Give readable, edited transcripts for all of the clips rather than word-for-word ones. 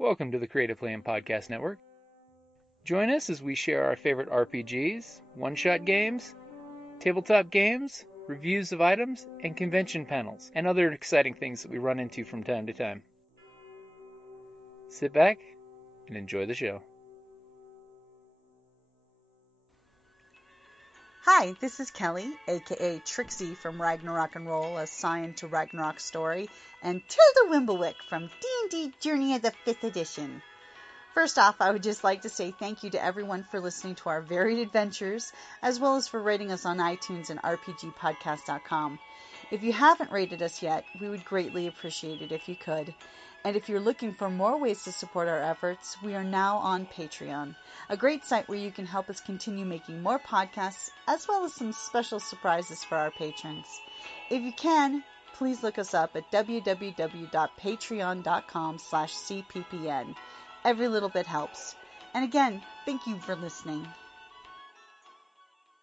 Welcome to the Creative Playing Podcast Network. Join us as we share our favorite RPGs, one-shot games, tabletop games, reviews of items, and convention panels, and other exciting things that we run into from time to time. Sit back and enjoy the show. Hi, this is Kelly, aka Trixie from Ragnarok and Roll, assigned to Ragnarok Story, and Tilda Wimblewick from D&D Journey of the 5th Edition. First off, I would just like to say thank you to everyone for listening to our varied adventures, as well as for rating us on iTunes and RPGpodcast.com. If you haven't rated us yet, we would greatly appreciate it if you could. And if you're looking for more ways to support our efforts, we are now on Patreon, a great site where you can help us continue making more podcasts, as well as some special surprises for our patrons. If you can, please look us up at www.patreon.com/cppn. Every little bit helps. And again, thank you for listening.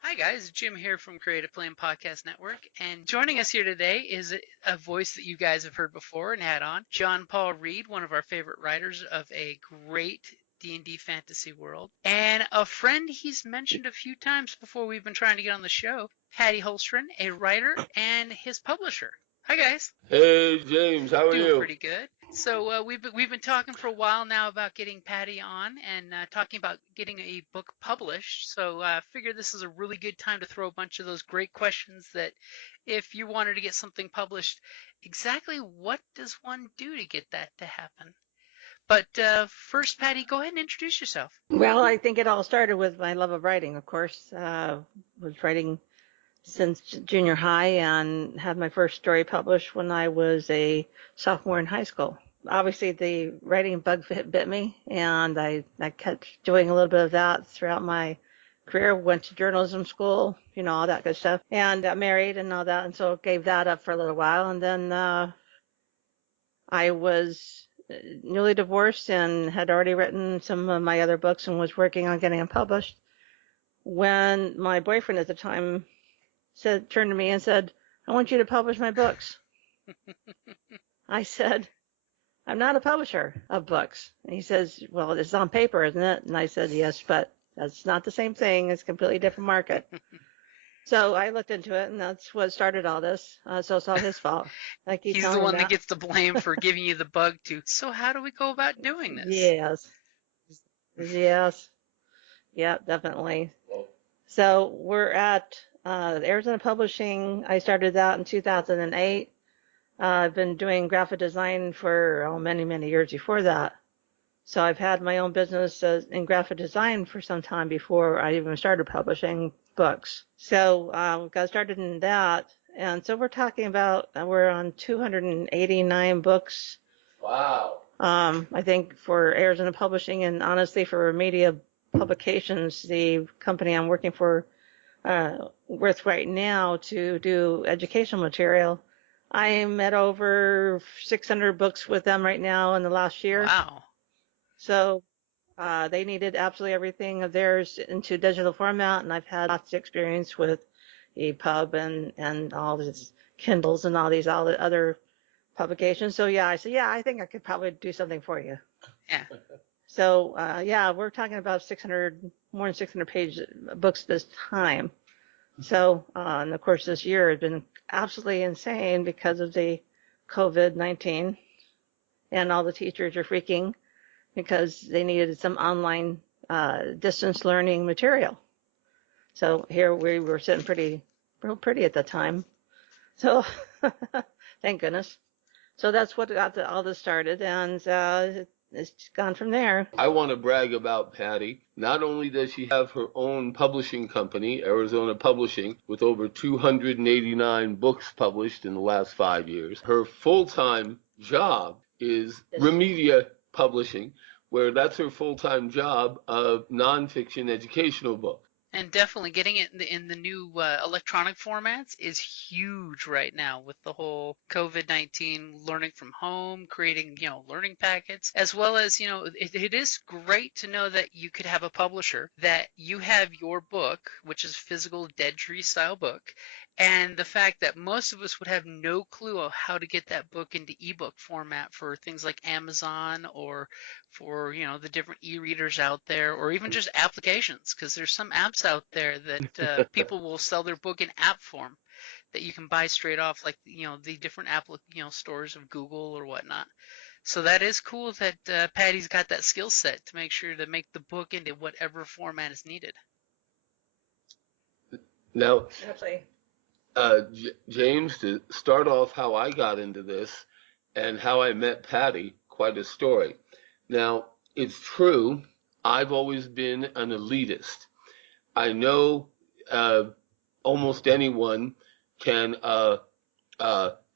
Hi guys, Jim here from Creative Playing Podcast Network, and joining us here today is a voice that you guys have heard before and had on, John Paul Ried, one of our favorite writers of a great D&D fantasy world, and a friend he's mentioned a few times before we've been trying to get on the show, Patti Hultstrand, a writer and his publisher. Hi guys. Hey James, how are you? Doing pretty good. So we've been talking for a while now about getting Patti on and talking about getting a book published. So I figure this is a really good time to throw a bunch of those great questions that if you wanted to get something published, exactly what does one do to get that to happen? But first, Patti, go ahead and introduce yourself. Well, I think it all started with my love of writing, of course. Was writing since junior high and had my first story published when I was a sophomore in high school. Obviously, the writing bug bit me, and I kept doing a little bit of that throughout my career. Went to journalism school, all that good stuff, and got married and all that, and so gave that up for a little while. And then I was newly divorced and had already written some of my other books and was working on getting them published when my boyfriend at the time turned to me and said, "I want you to publish my books." I said, "I'm not a publisher of books." And he says, "Well, it's on paper, isn't it?" And I said, "Yes, but that's not the same thing. It's a completely different market." So I looked into it, and that's what started all this. So it's all his fault. He's the one that gets the blame for giving you the bug to. So how do we go about doing this? Yes. Yeah, definitely. So we're at Arizona Publishing. I started that in 2008. I've been doing graphic design for many, many years before that. So I've had my own business in graphic design for some time before I even started publishing books. So got started in that. And so we're talking about, we're on 289 books. Wow. I think for Arizona Publishing, and honestly for Media Publications, the company I'm working for, with right now to do educational material. I'm at over 600 books with them right now in the last year. Wow. So they needed absolutely everything of theirs into digital format, and I've had lots of experience with EPUB and all these Kindles and all the other publications. So I said, I think I could probably do something for you. Yeah. So we're talking about more than 600 page books this time. So, and of course this year has been absolutely insane because of the COVID-19, and all the teachers are freaking because they needed some online distance learning material. So here we were sitting real pretty at the time. So thank goodness. So that's what got all this started, and it's gone from there. I want to brag about Patti. Not only does she have her own publishing company, Arizona Publishing, with over 289 books published in the last 5 years, her full-time job is Remedia Publishing, where that's her full-time job of nonfiction educational books. And definitely getting it in the new electronic formats is huge right now with the whole COVID-19 learning from home, creating, learning packets, as well as, it is great to know that you could have a publisher that you have your book, which is physical Dead Tree style book, And the fact that most of us would have no clue of how to get that book into ebook format for things like Amazon or for, the different e-readers out there, or even just applications, because there's some apps out there that people will sell their book in app form that you can buy straight off, like, the different stores of Google or whatnot. So that is cool that Patty's got that skill set to make sure to make the book into whatever format is needed. Now, Absolutely. James, to start off how I got into this and how I met Patti, quite a story. Now, it's true, I've always been an elitist. I know almost anyone can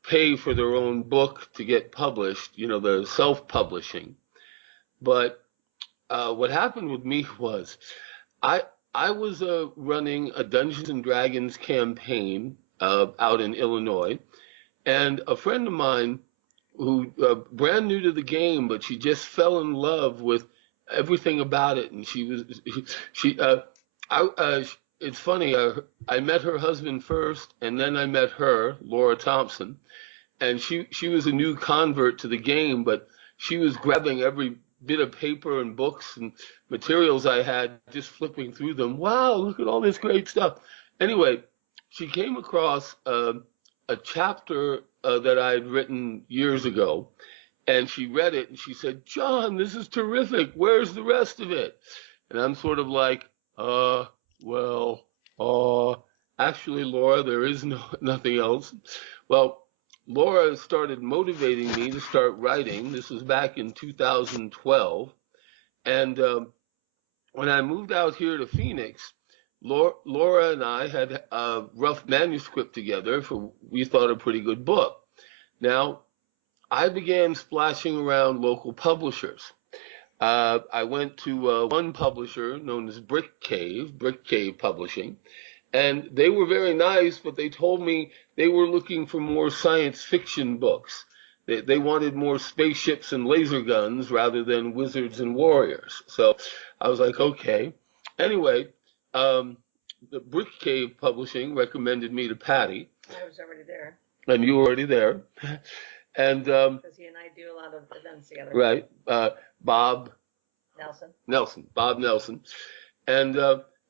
pay for their own book to get published, the self-publishing. But what happened with me was I I was running a Dungeons and Dragons campaign out in Illinois, and a friend of mine who brand new to the game, but she just fell in love with everything about it, and she I it's funny. I met her husband first, and then I met her, Laura Thompson, and she was a new convert to the game, but she was grabbing every bit of paper and books and materials I had, just flipping through them. Wow, look at all this great stuff. Anyway, she came across a chapter that I had written years ago, and she read it and she said, "John, this is terrific. Where's the rest of it?" And I'm sort of like, well, actually, Laura, there is nothing else. Well, Laura started motivating me to start writing. This was back in 2012. And when I moved out here to Phoenix, Laura and I had a rough manuscript together for, we thought, a pretty good book. Now, I began splashing around local publishers. I went to one publisher known as Brick Cave Publishing, and they were very nice, but they told me they were looking for more science fiction books. They wanted more spaceships and laser guns rather than wizards and warriors. So I was like, okay. Anyway, the Brick Cave Publishing recommended me to Patti. I was already there. And you were already there. And because he and I do a lot of events together. Right. Bob Nelson. And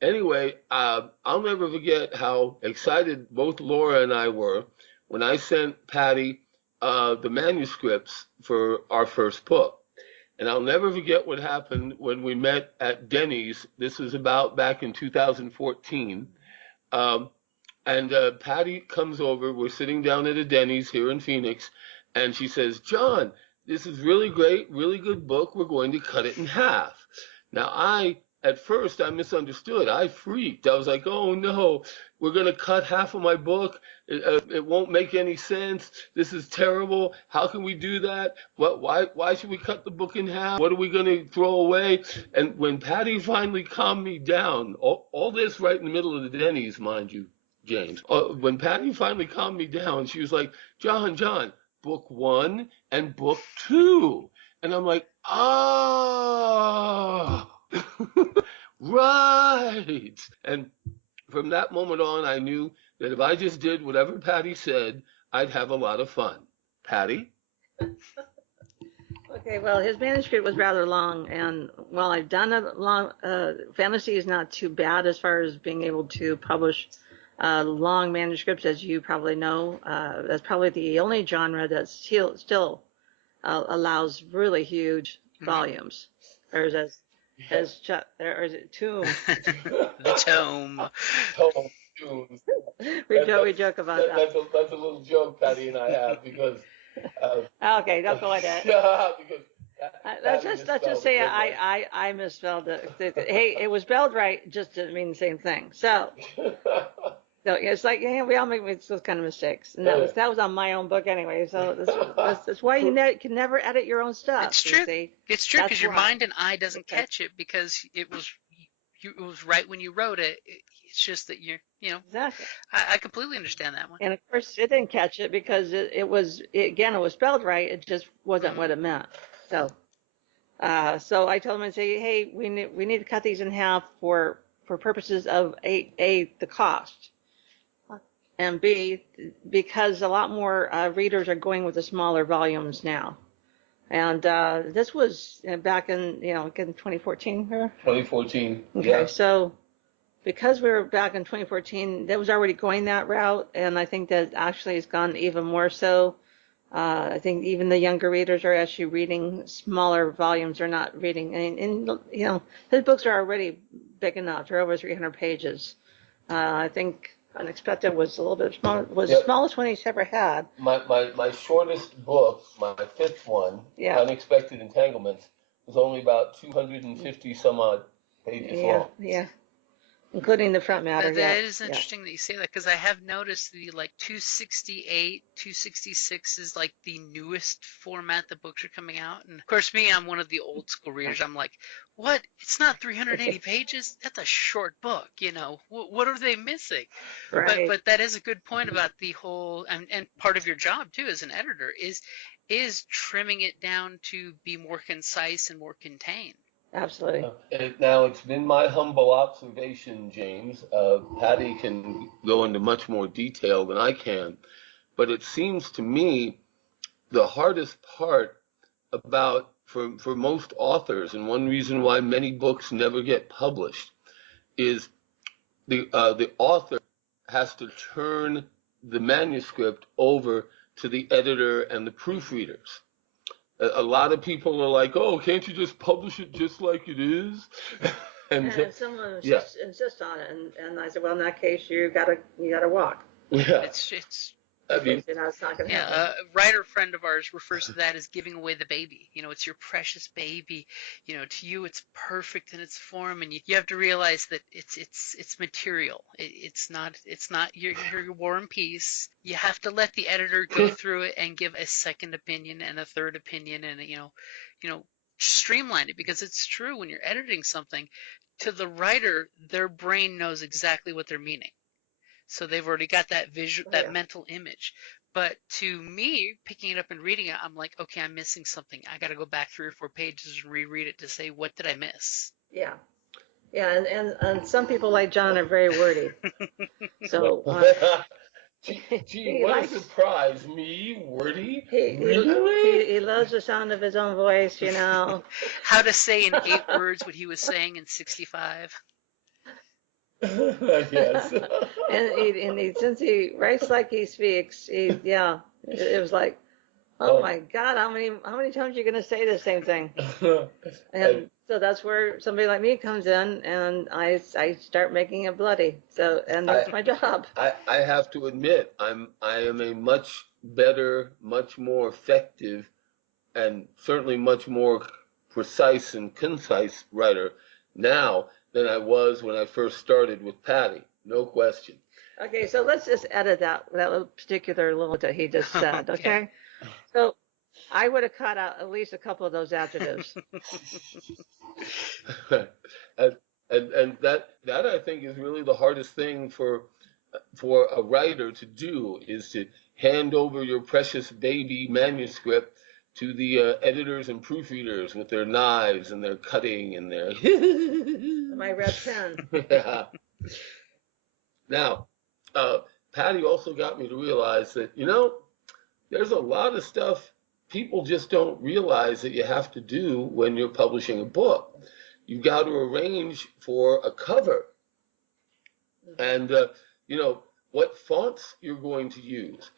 anyway, I'll never forget how excited both Laura and I were when I sent Patti the manuscripts for our first book. And I'll never forget what happened when we met at Denny's. This was about back in 2014. And Patti comes over. We're sitting down at a Denny's here in Phoenix. And she says, "John, this is really great, really good book. We're going to cut it in half." Now, at first, I misunderstood. I freaked. I was like, "Oh, no, we're going to cut half of my book. It won't make any sense. This is terrible. How can we do that? Why should we cut the book in half? What are we going to throw away?" And when Patti finally calmed me down, all this right in the middle of the Denny's, mind you, James. When Patti finally calmed me down, she was like, John, book 1 and book 2. And I'm like, right. And from that moment on, I knew that if I just did whatever Patti said, I'd have a lot of fun. Patti? Okay, well, his manuscript was rather long, and while I've done a long, fantasy is not too bad as far as being able to publish long manuscripts, as you probably know. That's probably the only genre that still allows really huge volumes. Or is it Tomb? The Tome. We joke about that. That's a little joke Patti and I have because. Okay, don't go into it. Because let's just say I misspelled it. Hey, it was spelled right, just didn't mean the same thing. So it's like, we all make those kind of mistakes. And that was on my own book anyway. So that's why you can never edit your own stuff. It's true. It's true because your mind and eye doesn't catch it because it was right when you wrote it. It's just that Exactly. I completely understand that one. And of course, it didn't catch it because it was spelled right. It just wasn't what it meant. So I told him, and say, hey, we need to cut these in half for purposes of the cost. and B, because a lot more readers are going with the smaller volumes now. And this was back in, again, 2014. 2014. Okay, Yeah. so because we were back in 2014, that was already going that route, and I think that actually has gone even more so. I think even the younger readers are actually reading smaller volumes. They're not reading, and his books are already big enough. They're over 300 pages. I think Unexpected was a little bit smaller. Was the smallest one he's ever had. My shortest book, my fifth one, Unexpected Entanglements, was only about 250 some odd pages long. Yeah. Including the front matter. That is interesting that you say that, because I have noticed the 268, 266 is like the newest format the books are coming out. And of course, I'm one of the old school readers. I'm like, what? It's not 380 pages? That's a short book, What are they missing? Right. But that is a good point about the whole, and part of your job too as an editor is trimming it down to be more concise and more contained. Absolutely. Now, it's been my humble observation, James. Patti can go into much more detail than I can, but it seems to me the hardest part about, for most authors, and one reason why many books never get published, is the author has to turn the manuscript over to the editor and the proofreaders. A lot of people are like, "Oh, can't you just publish it just like it is?" and some of them insist on it, and I said, "Well, in that case, you gotta walk." Yeah, it's it's not gonna happen. A writer friend of ours refers to that as giving away the baby. It's your precious baby. To you it's perfect in its form, and you have to realize that it's material. It's not your war and peace. You have to let the editor go through it and give a second opinion and a third opinion, and streamline it, because it's true, when you're editing something, to the writer, their brain knows exactly what they're meaning. So they've already got that visual, that mental image. But to me, picking it up and reading it, I'm like, okay, I'm missing something. I got to go back 3 or 4 pages and reread it to say, what did I miss? Yeah. And some people like John are very wordy. So. Gee, what a surprise! Me, wordy? He loves the sound of his own voice, How to say in 8 words what he was saying in 65. Yes. and since he writes like he speaks, it was like, oh my God, how many times are you gonna say the same thing? And so that's where somebody like me comes in, and I start making it bloody. So, and that's my job. I have to admit, I am a much better, much more effective, and certainly much more precise and concise writer now than I was when I first started with Patti. No question. Okay, so let's just edit that particular little that he just said. Okay. So I would have cut out at least a couple of those adjectives. and that I think is really the hardest thing for a writer to do, is to hand over your precious baby manuscript to the editors and proofreaders with their knives and their cutting and their my red pen. Yeah. Now, Patti also got me to realize that there's a lot of stuff people just don't realize that you have to do when you're publishing a book. You've got to arrange for a cover, and what fonts you're going to use.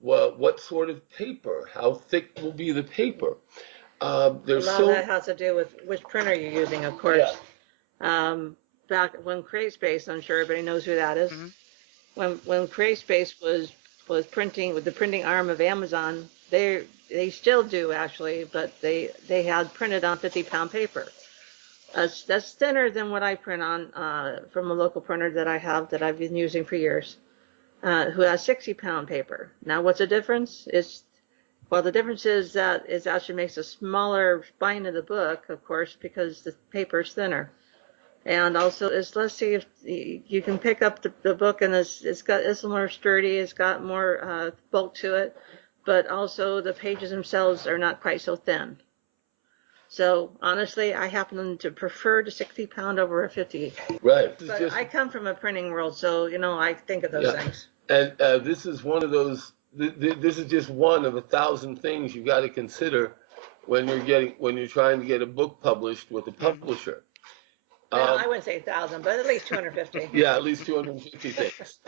What sort of paper? How thick will be the paper? There's a lot of that has to do with which printer you're using, of course. Yeah. Back when CreateSpace, I'm sure everybody knows who that is. Mm-hmm. When CreateSpace was printing with the printing arm of Amazon, they still do actually, but they had printed on 50-pound paper. That's thinner than what I print on from a local printer that I've been using for years. Who has 60-pound paper. Now, what's the difference? The difference is that it actually makes a smaller spine of the book, of course, because the paper is thinner. And also, let's see if you can pick up the book, and it's more sturdy, it's got more bulk to it, but also the pages themselves are not quite so thin. So honestly, I happen to prefer the 60-pound over a 50. Right. But I come from a printing world, so I think of those things. And this is one of those. This is just one of 1,000 things you got to consider when you're trying to get a book published with a publisher. Well, I wouldn't say 1,000, but at least 250. Yeah, at least 250 things.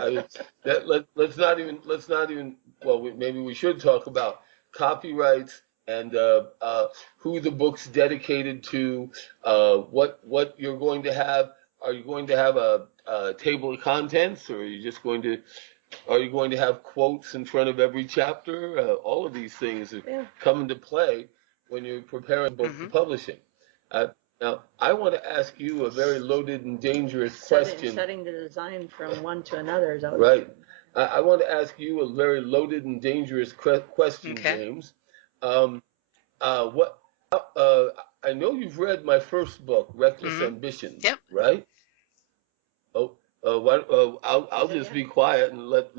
Let's not even. Well, maybe we should talk about copyrights and who the book's dedicated to. What you're going to have. Are you going to have a table of contents, or are you just going to? Are you going to have quotes in front of every chapter? All of these things come into play when you're preparing a book for publishing. Now, I want to ask you a very loaded and dangerous question. Setting the design from one to another is always right. I want to ask you a very loaded and dangerous question, James. What? I know you've read my first book, Reckless Ambitions, right? Oh, I'll just be quiet and let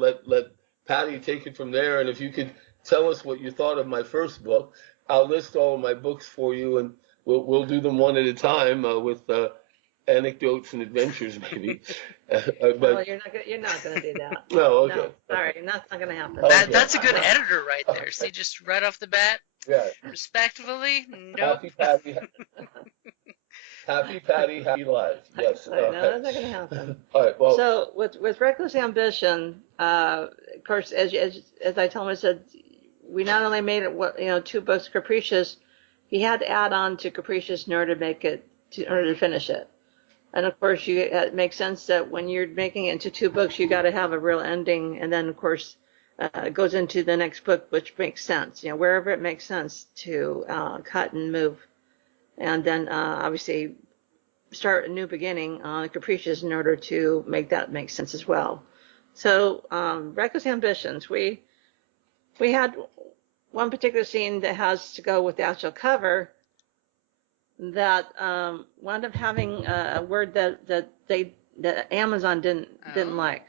Patti take it from there. And if you could tell us what you thought of my first book, I'll list all of my books for you, and we'll do them one at a time with anecdotes and adventures, maybe. But well, you're not gonna do that. No, okay. No, sorry, that's not gonna happen. That's a good editor right there. See, just right off the bat. Yeah. Respectively, nope. Happy Patti, happy life. Yes. No, that's not gonna happen. All right. Well. So with Reckless Ambition, of course, as I told him, I said we not only made it 2 books Capricious. He had to add on to Capricious in order to finish it. And of course, it makes sense that when you're making it into 2 books, you got to have a real ending, and then of course it goes into the next book, which makes sense. Wherever it makes sense to cut and move, and then obviously start a new beginning on Capricious in order to make that make sense as well. So Reckless Ambitions, we had one particular scene that has to go with the actual cover that wound up having a word that Amazon didn't like.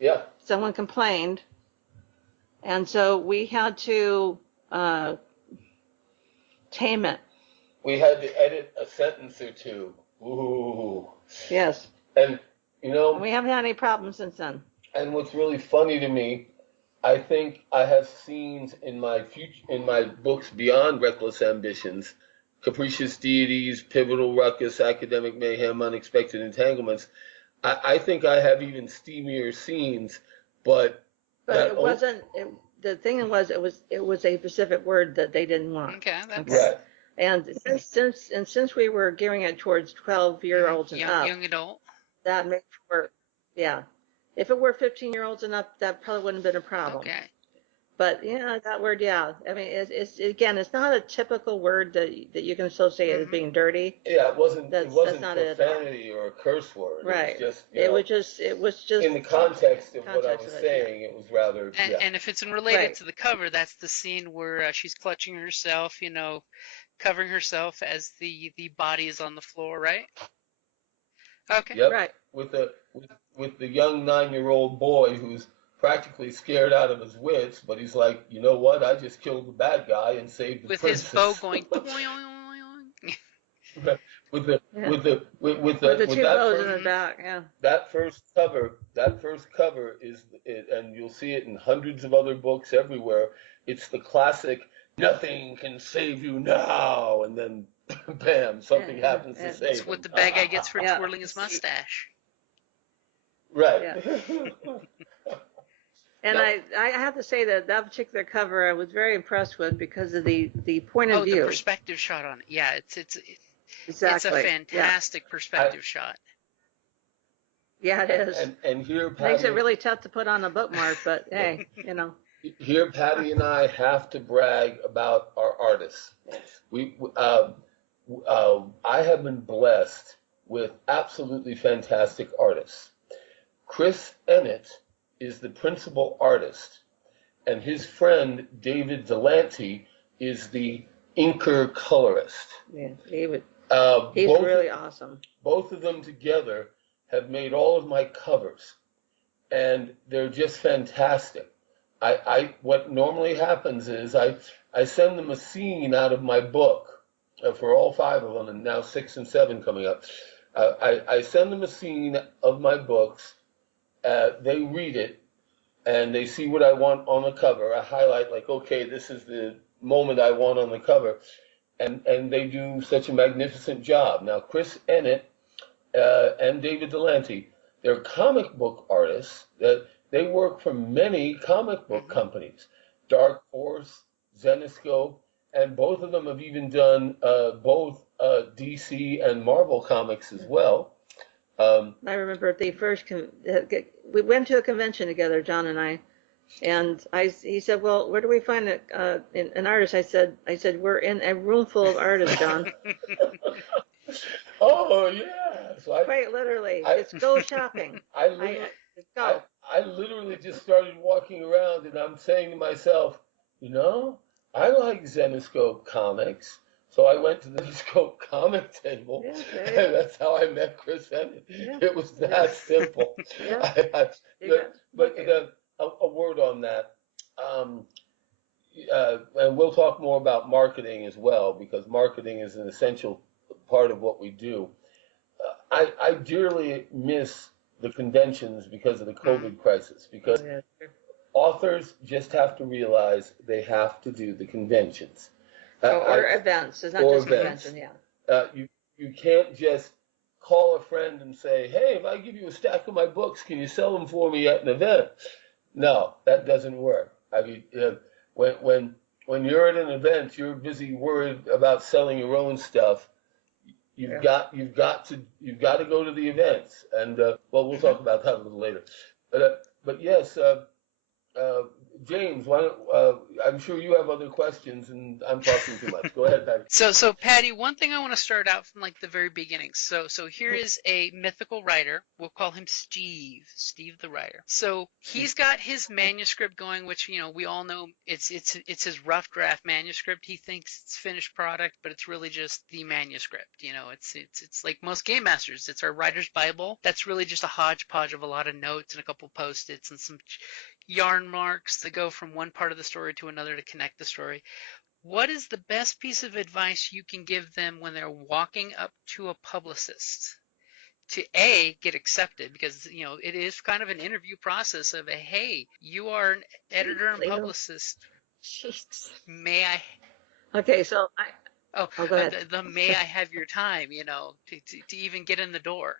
Yeah. Someone complained, and so we had to tame it. We had to edit a sentence or 2. Ooh. Yes. And we haven't had any problems since then. And what's really funny to me, I think I have scenes in my books beyond Reckless Ambitions, Capricious Deities, Pivotal Ruckus, Academic Mayhem, Unexpected Entanglements. I think I have even steamier scenes, but it wasn't. The thing was, it was a specific word that they didn't want. Okay, that's right. And since we were gearing it towards 12-year-olds and up, young adult, that made for If it were 15-year-olds and up, that probably wouldn't have been a problem. Okay. But that word, I mean, it's not a typical word that you can associate as being dirty. Yeah, it wasn't not profanity or a curse word. Right. It was just in the context of what I was saying. It was rather. And if it's related to the cover, that's the scene where she's clutching herself, covering herself as the body is on the floor, right? Okay. Yep. Right. With the young 9-year-old boy who's practically scared out of his wits, but he's like, you know what? I just killed the bad guy and saved the princess. With his bow going. with the two bows in the back. Yeah. That first cover is it, and you'll see it in hundreds of other books everywhere. It's the classic. Nothing can save you now, and then bam, something happens to save him. It's what the bad guy gets for twirling his mustache. Right. Yeah. And I have to say that particular cover I was very impressed with because of the point of view. Oh, the perspective shot on it. Yeah, it's exactly. It's a fantastic perspective shot. Yeah, it is. And here, Patti, makes it really tough to put on a bookmark, but hey, Here, Patti and I have to brag about our artists. I have been blessed with absolutely fantastic artists. Chris Ennett is the principal artist, and his friend David Delante is the inker colorist. Yeah, David. He's really awesome. Both of them together have made all of my covers, and they're just fantastic. What normally happens is I send them a scene out of my book for all 5 of them, and now 6 and 7 coming up. I send them a scene of my books, they read it and they see what I want on the cover. I highlight like, okay, this is the moment I want on the cover, and they do such a magnificent job. Now, Chris Ennett and David Delante, they're comic book artists that they work for many comic book companies, Dark Horse, Zenescope, and both of them have even done both DC and Marvel comics as well. I remember the first, we went to a convention together, John and I, and he said, well, where do we find an artist? I said, we're in a room full of artists, John. Oh, yeah. So quite literally, just go shopping. I literally just started walking around and I'm saying to myself, I like Zenescope comics. So I went to the Zenescope comic table, and that's how I met Chris Emmett. Yeah. It was that simple. Yeah. But a word on that. And we'll talk more about marketing as well, because marketing is an essential part of what we do. I dearly miss the conventions because of the COVID crisis, because authors just have to realize they have to do the conventions. Or events. It's not just convention, yeah. You can't just call a friend and say, hey, if I give you a stack of my books, can you sell them for me at an event? No, that doesn't work. I mean, when you're at an event, you're busy worried about selling your own stuff. You've got to go to the events, and we'll talk about that a little later. But yes, James, I'm sure you have other questions, and I'm talking too much. Go ahead, Patty. So Patty, one thing I want to start out from like the very beginning. So here is a mythical writer. We'll call him Steve the writer. So he's got his manuscript going, which we all know it's his rough draft manuscript. He thinks it's finished product, but it's really just the manuscript. It's like most game masters. It's our writer's Bible. That's really just a hodgepodge of a lot of notes and a couple post-its and some yarn marks that go from one part of the story to another to connect the story. What is the best piece of advice you can give them when they're walking up to a publicist to get accepted? Because it is kind of an interview process of hey, you are an editor and publicist. Jeez. May I? Okay, so go ahead. May I have your time? To even get in the door.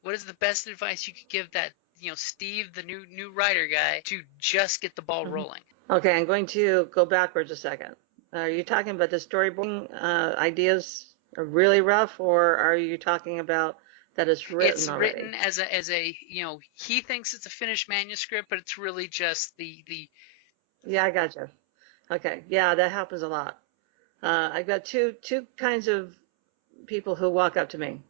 What is the best advice you could give that Steve, the new writer guy, to just get the ball rolling? Okay, I'm going to go backwards a second. Are you talking about the storyboarding ideas are really rough, or are you talking about that it's written It's already? written as a he thinks it's a finished manuscript, but it's really just the. Yeah, I gotcha. Okay, yeah, that happens a lot. I've got two kinds of people who walk up to me.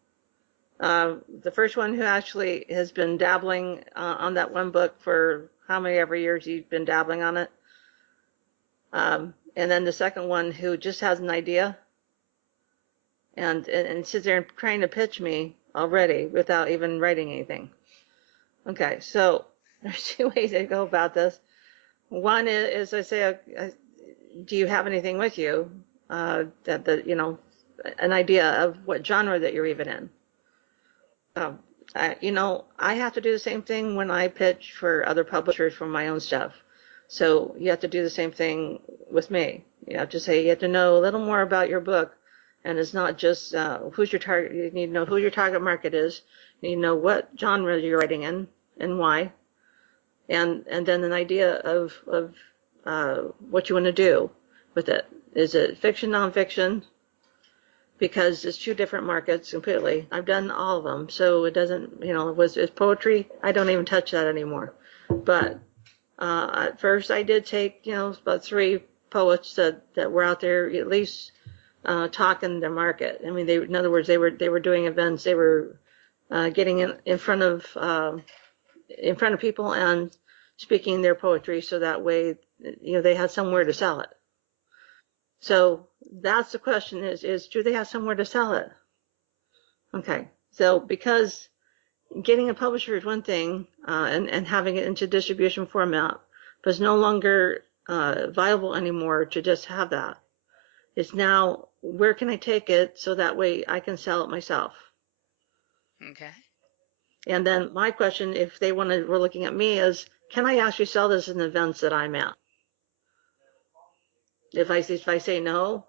The first one who actually has been dabbling on that one book for how many ever years he's been dabbling on it. And then the second one who just has an idea and sits there and trying to pitch me already without even writing anything. Okay, so there's two ways to go about this. One is I say, do you have anything with you an idea of what genre that you're even in? I have to do the same thing when I pitch for other publishers for my own stuff. So you have to do the same thing with me. You have to say, you have to know a little more about your book. And it's not just who's your target. You need to know who your target market is. You need to know what genre you're writing in and why. And then an idea of what you want to do with it. Is it fiction, nonfiction? Because it's two different markets completely. I've done all of them, so it doesn't, it's poetry. I don't even touch that anymore. But at first I did take, about 3 poets that were out there at least talking their market. I mean, in other words, they were doing events. They were getting in front of people and speaking their poetry, so that way, they had somewhere to sell it. So that's the question is do they have somewhere to sell it? Okay, so because getting a publisher is one thing and having it into distribution format, but it's no longer viable anymore to just have that. It's now, where can I take it so that way I can sell it myself? Okay. And then my question, if they were looking at me, is, can I actually sell this in events that I'm at? If I say no,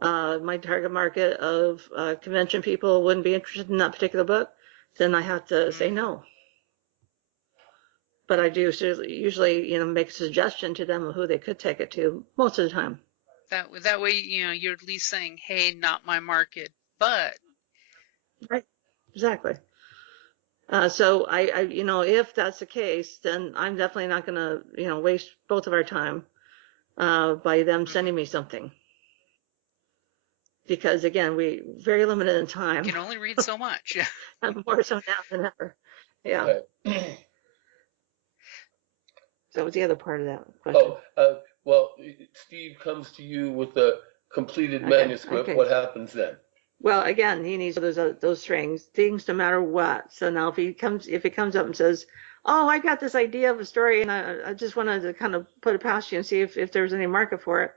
my target market of convention people wouldn't be interested in that particular book, then I have to say no. But I do usually, make a suggestion to them of who they could take it to most of the time. That way, you're at least saying, hey, not my market, but. Right, exactly. So I, if that's the case, then I'm definitely not going to, waste both of our time by them sending me something. Because again, we very limited in time. You can only read so much. And more so now than ever. Yeah. Right. So what's the other part of that question? Well, Steve comes to you with a completed manuscript. Okay. What happens then? Well, again, he needs those things no matter what. So now if he comes up and says, "Oh, I got this idea of a story, and I just wanted to kind of put it past you and see if there's any market for it,"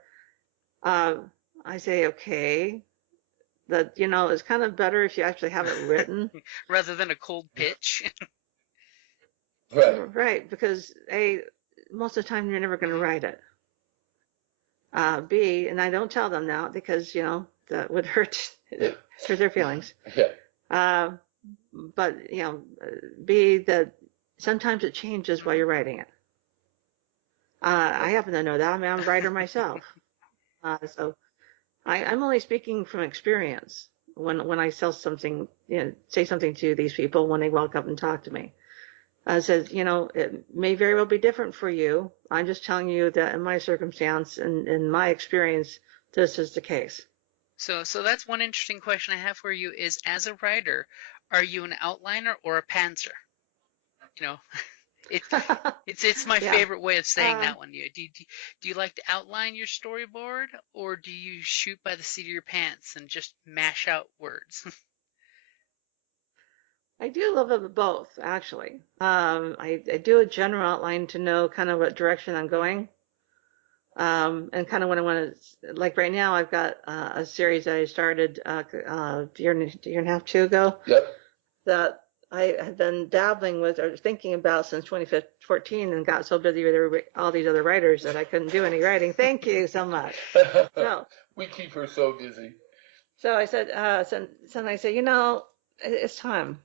I say, okay, that it's kind of better if you actually have it written rather than a cold pitch. Right, because A, most of the time you're never going to write it. B, and I don't tell them that because that would hurt their feelings. Yeah. But B, that sometimes it changes while you're writing it. I happen to know that. I mean, I'm a writer myself, so I'm only speaking from experience when I sell something, say something to these people when they walk up and talk to me. Says, it may very well be different for you. I'm just telling you that in my circumstance and in my experience, this is the case. So that's one interesting question I have for you is, as a writer, are you an outliner or a pantser? It's my favorite way of saying that one. Do you like to outline your storyboard, or do you shoot by the seat of your pants and just mash out words? I do love it both, actually. I do a general outline to know kind of what direction I'm going. And kind of when I want to, like right now, I've got a series that I started a year and a half, 2 ago. Yep. That I had been dabbling with or thinking about since 2014 and got so busy with all these other writers that I couldn't do any writing. Thank you so much. So we keep her so busy. So I said, so I said, it's time.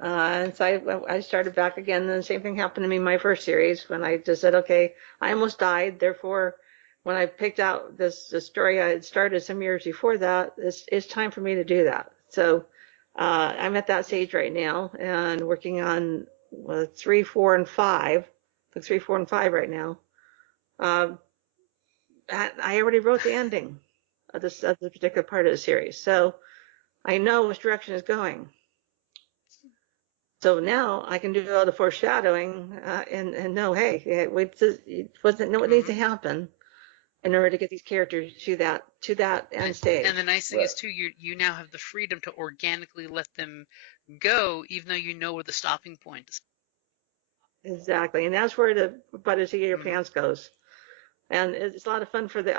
And so I started back again. And the same thing happened to me in my first series when I just said, okay, I almost died. Therefore, when I picked out this story I had started some years before that, it's time for me to do that. So I'm at that stage right now and working on 3, 4, and 5. The 3, 4, and 5 right now. I already wrote the ending of this particular part of the series, so I know which direction it's going. So now I can do all the foreshadowing and know, hey, it wasn't what needs to happen in order to get these characters to that end stage. And the nice thing is too, you now have the freedom to organically let them go, even though you know where the stopping point is. Exactly, and that's where the by the seat of your pants goes, and it's a lot of fun for the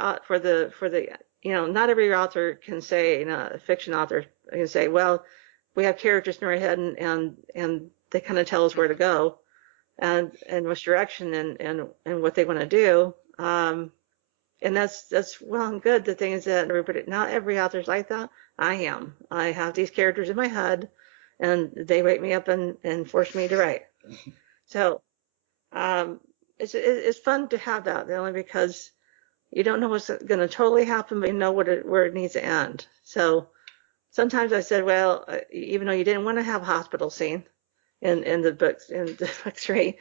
not every author can say, a fiction author can say, well, we have characters in our head and they kind of tell us where to go and which direction and what they want to do. And that's well and good. The thing is that not every author's like that. I am. I have these characters in my head and they wake me up and force me to write. So it's fun to have that, only because you don't know what's going to totally happen, but you know where it needs to end. So sometimes I said, well, even though you didn't want to have a hospital scene in the book 3,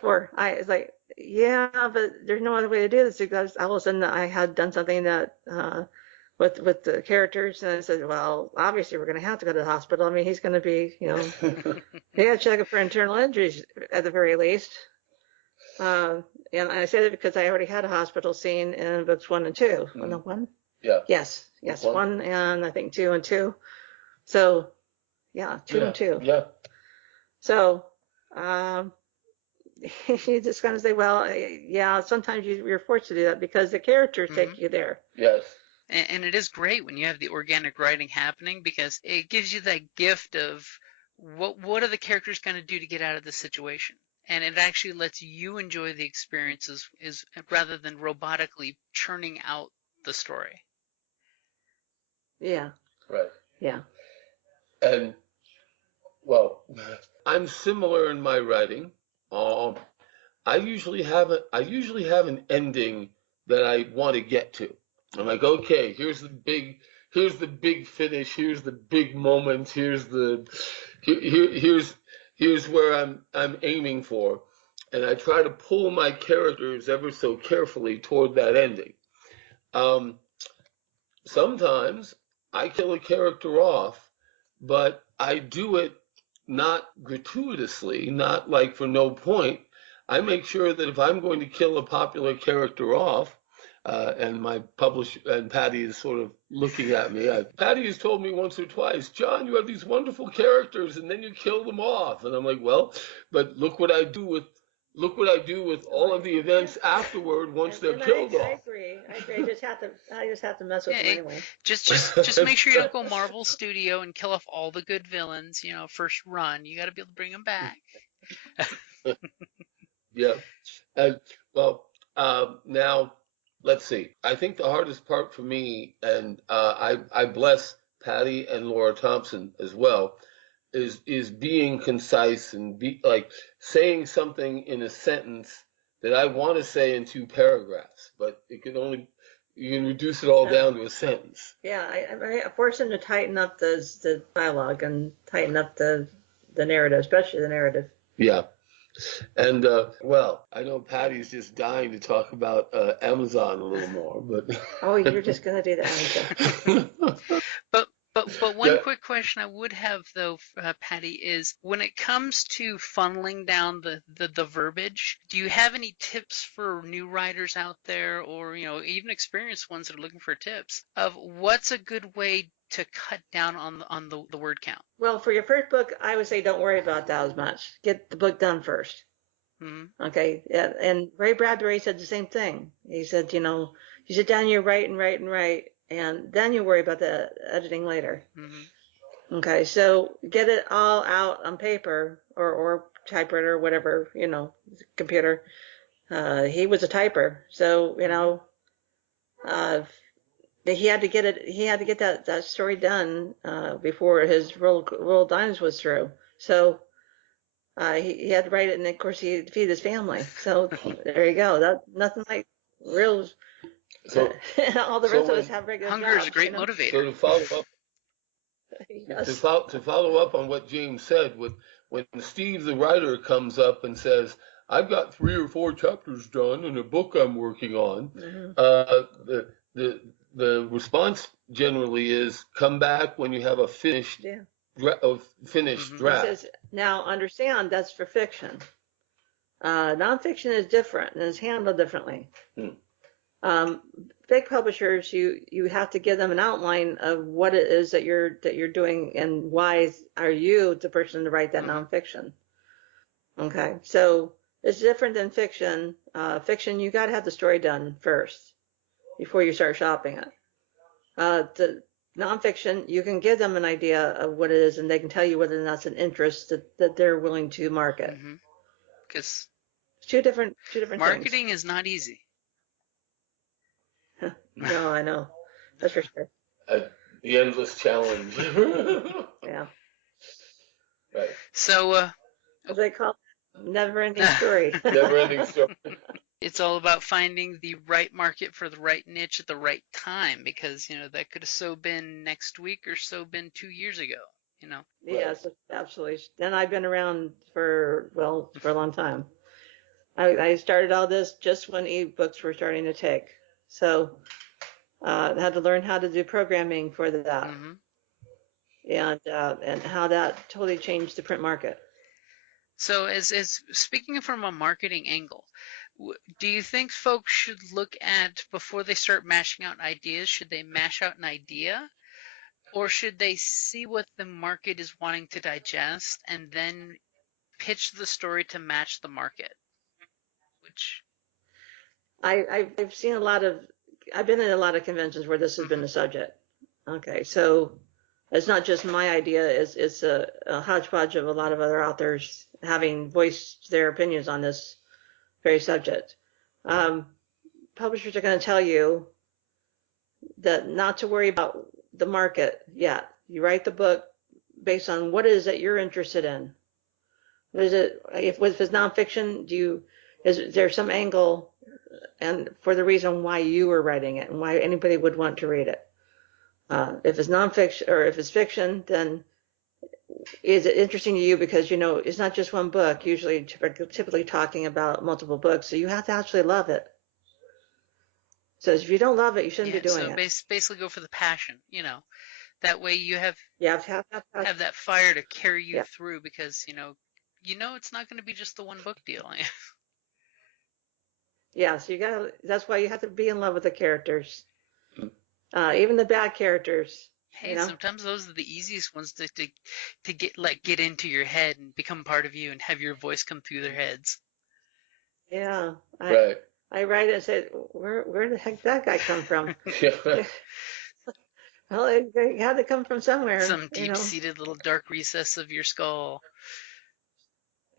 four, I was like, yeah, but there's no other way to do this, because all of a sudden I had done something that with the characters, and I said, well, obviously we're going to have to go to the hospital. I mean, he's going to be, he got to check for internal injuries at the very least. And I said it because I already had a hospital scene in books 1 and 2. Mm-hmm. 1? Yeah. Yes, 1 and I think 2 and 2. So, yeah, 2 and 2. Yeah. So, you just kind of say, well, yeah, sometimes you're forced to do that because the characters take you there. Yes. And it is great when you have the organic writing happening, because it gives you that gift of what are the characters going to do to get out of this situation. And it actually lets you enjoy the experiences rather than robotically churning out the story. Yeah. Right. Yeah. And well, I'm similar in my writing. I usually have an ending that I want to get to. I'm like, okay, here's the big finish, here's the big moment, here's where I'm aiming for, and I try to pull my characters ever so carefully toward that ending. Um, Sometimes I kill a character off, but I do it not gratuitously, not like for no point. I make sure that if I'm going to kill a popular character off, and my publisher and Patti is sort of looking at me. Patti has told me once or twice, John, you have these wonderful characters, and then you kill them off. And I'm like, well, but look what I do with all of the events afterward once they're killed off. I agree. I just have to mess with them anyway. Just make sure you don't go Marvel Studio and kill off all the good villains. First run, you got to be able to bring them back. Yeah, and well, now let's see. I think the hardest part for me, and I bless Patti and Laura Thompson as well, is being concise and be like saying something in a sentence that I want to say in 2 paragraphs, but you can reduce it all down to a sentence. Yeah, I force them to tighten up the dialogue and tighten up the narrative, especially the narrative. Yeah. And well, I know Patti's just dying to talk about Amazon a little more, but oh, you're just gonna do that, aren't you? But one quick question I would have though, Patti, is when it comes to funneling down the verbiage, do you have any tips for new writers out there, or even experienced ones that are looking for tips of what's a good way to cut down on the word count? Well, for your first book, I would say don't worry about that as much. Get the book done first. Mm-hmm. Okay, yeah, and Ray Bradbury said the same thing. He said, you sit down, you write and write and write, and then you worry about the editing later. Mm-hmm. Okay, so get it all out on paper or typewriter or whatever, computer. He was a typer, so he had to get that story done before his Roll Dimes was through. So he had to write it, and of course he had to feed his family. So there you go. That nothing like real. So all the rest of us have regular hunger jobs. Is a great motivator. So to follow up, yes. to follow up on what James said, when Steve the writer comes up and says, "I've got 3 or 4 chapters done in a book I'm working on," mm-hmm. The response generally is, "Come back when you have a finished mm-hmm. draft." He says, now understand that's for fiction. Nonfiction is different and is handled differently. Big publishers, you have to give them an outline of what it is that you're doing and why are you the person to write that nonfiction. Okay, so it's different than fiction. Fiction, you got to have the story done first before you start shopping it. The nonfiction, you can give them an idea of what it is, and they can tell you whether or not it's an interest that they're willing to market. Because two different marketing things. is not easy. No, I know. That's for sure. The endless challenge. Yeah. Right. So, as they call it, never-ending story. Never-ending story. It's all about finding the right market for the right niche at the right time, because that could have so been next week or so been 2 years ago. Yes, absolutely. And I've been around for a long time. I started all this just when eBooks were starting to take. So I had to learn how to do programming for that, and how that totally changed the print market. So, as speaking from a marketing angle, do you think folks should look at, before they start mashing out ideas, should they mash out an idea, or should they see what the market is wanting to digest and then pitch the story to match the market? Which I've seen a lot of I've been at a lot of conventions where this has been the subject. Okay, so it's not just my idea. It's a hodgepodge of a lot of other authors having voiced their opinions on this very subject. Publishers are going to tell you that not to worry about the market yet. You write the book based on what it is that you're interested in. What is it? If it's nonfiction, is there some angle and for the reason why you were writing it and why anybody would want to read it? If it's nonfiction or if it's fiction, then is it interesting to you because it's not just one book, usually typically talking about multiple books, so you have to actually love it. So if you don't love it, you shouldn't be doing it. So basically go for the passion, that way you have that fire to carry you through because, it's not going to be just the one book deal. Yeah, so that's why you have to be in love with the characters. Even the bad characters. Hey, sometimes those are the easiest ones to get into your head and become part of you and have your voice come through their heads. Yeah. Right. I write it and say, where the heck did that guy come from? Well, it had to come from somewhere. Some deep-seated little dark recess of your skull.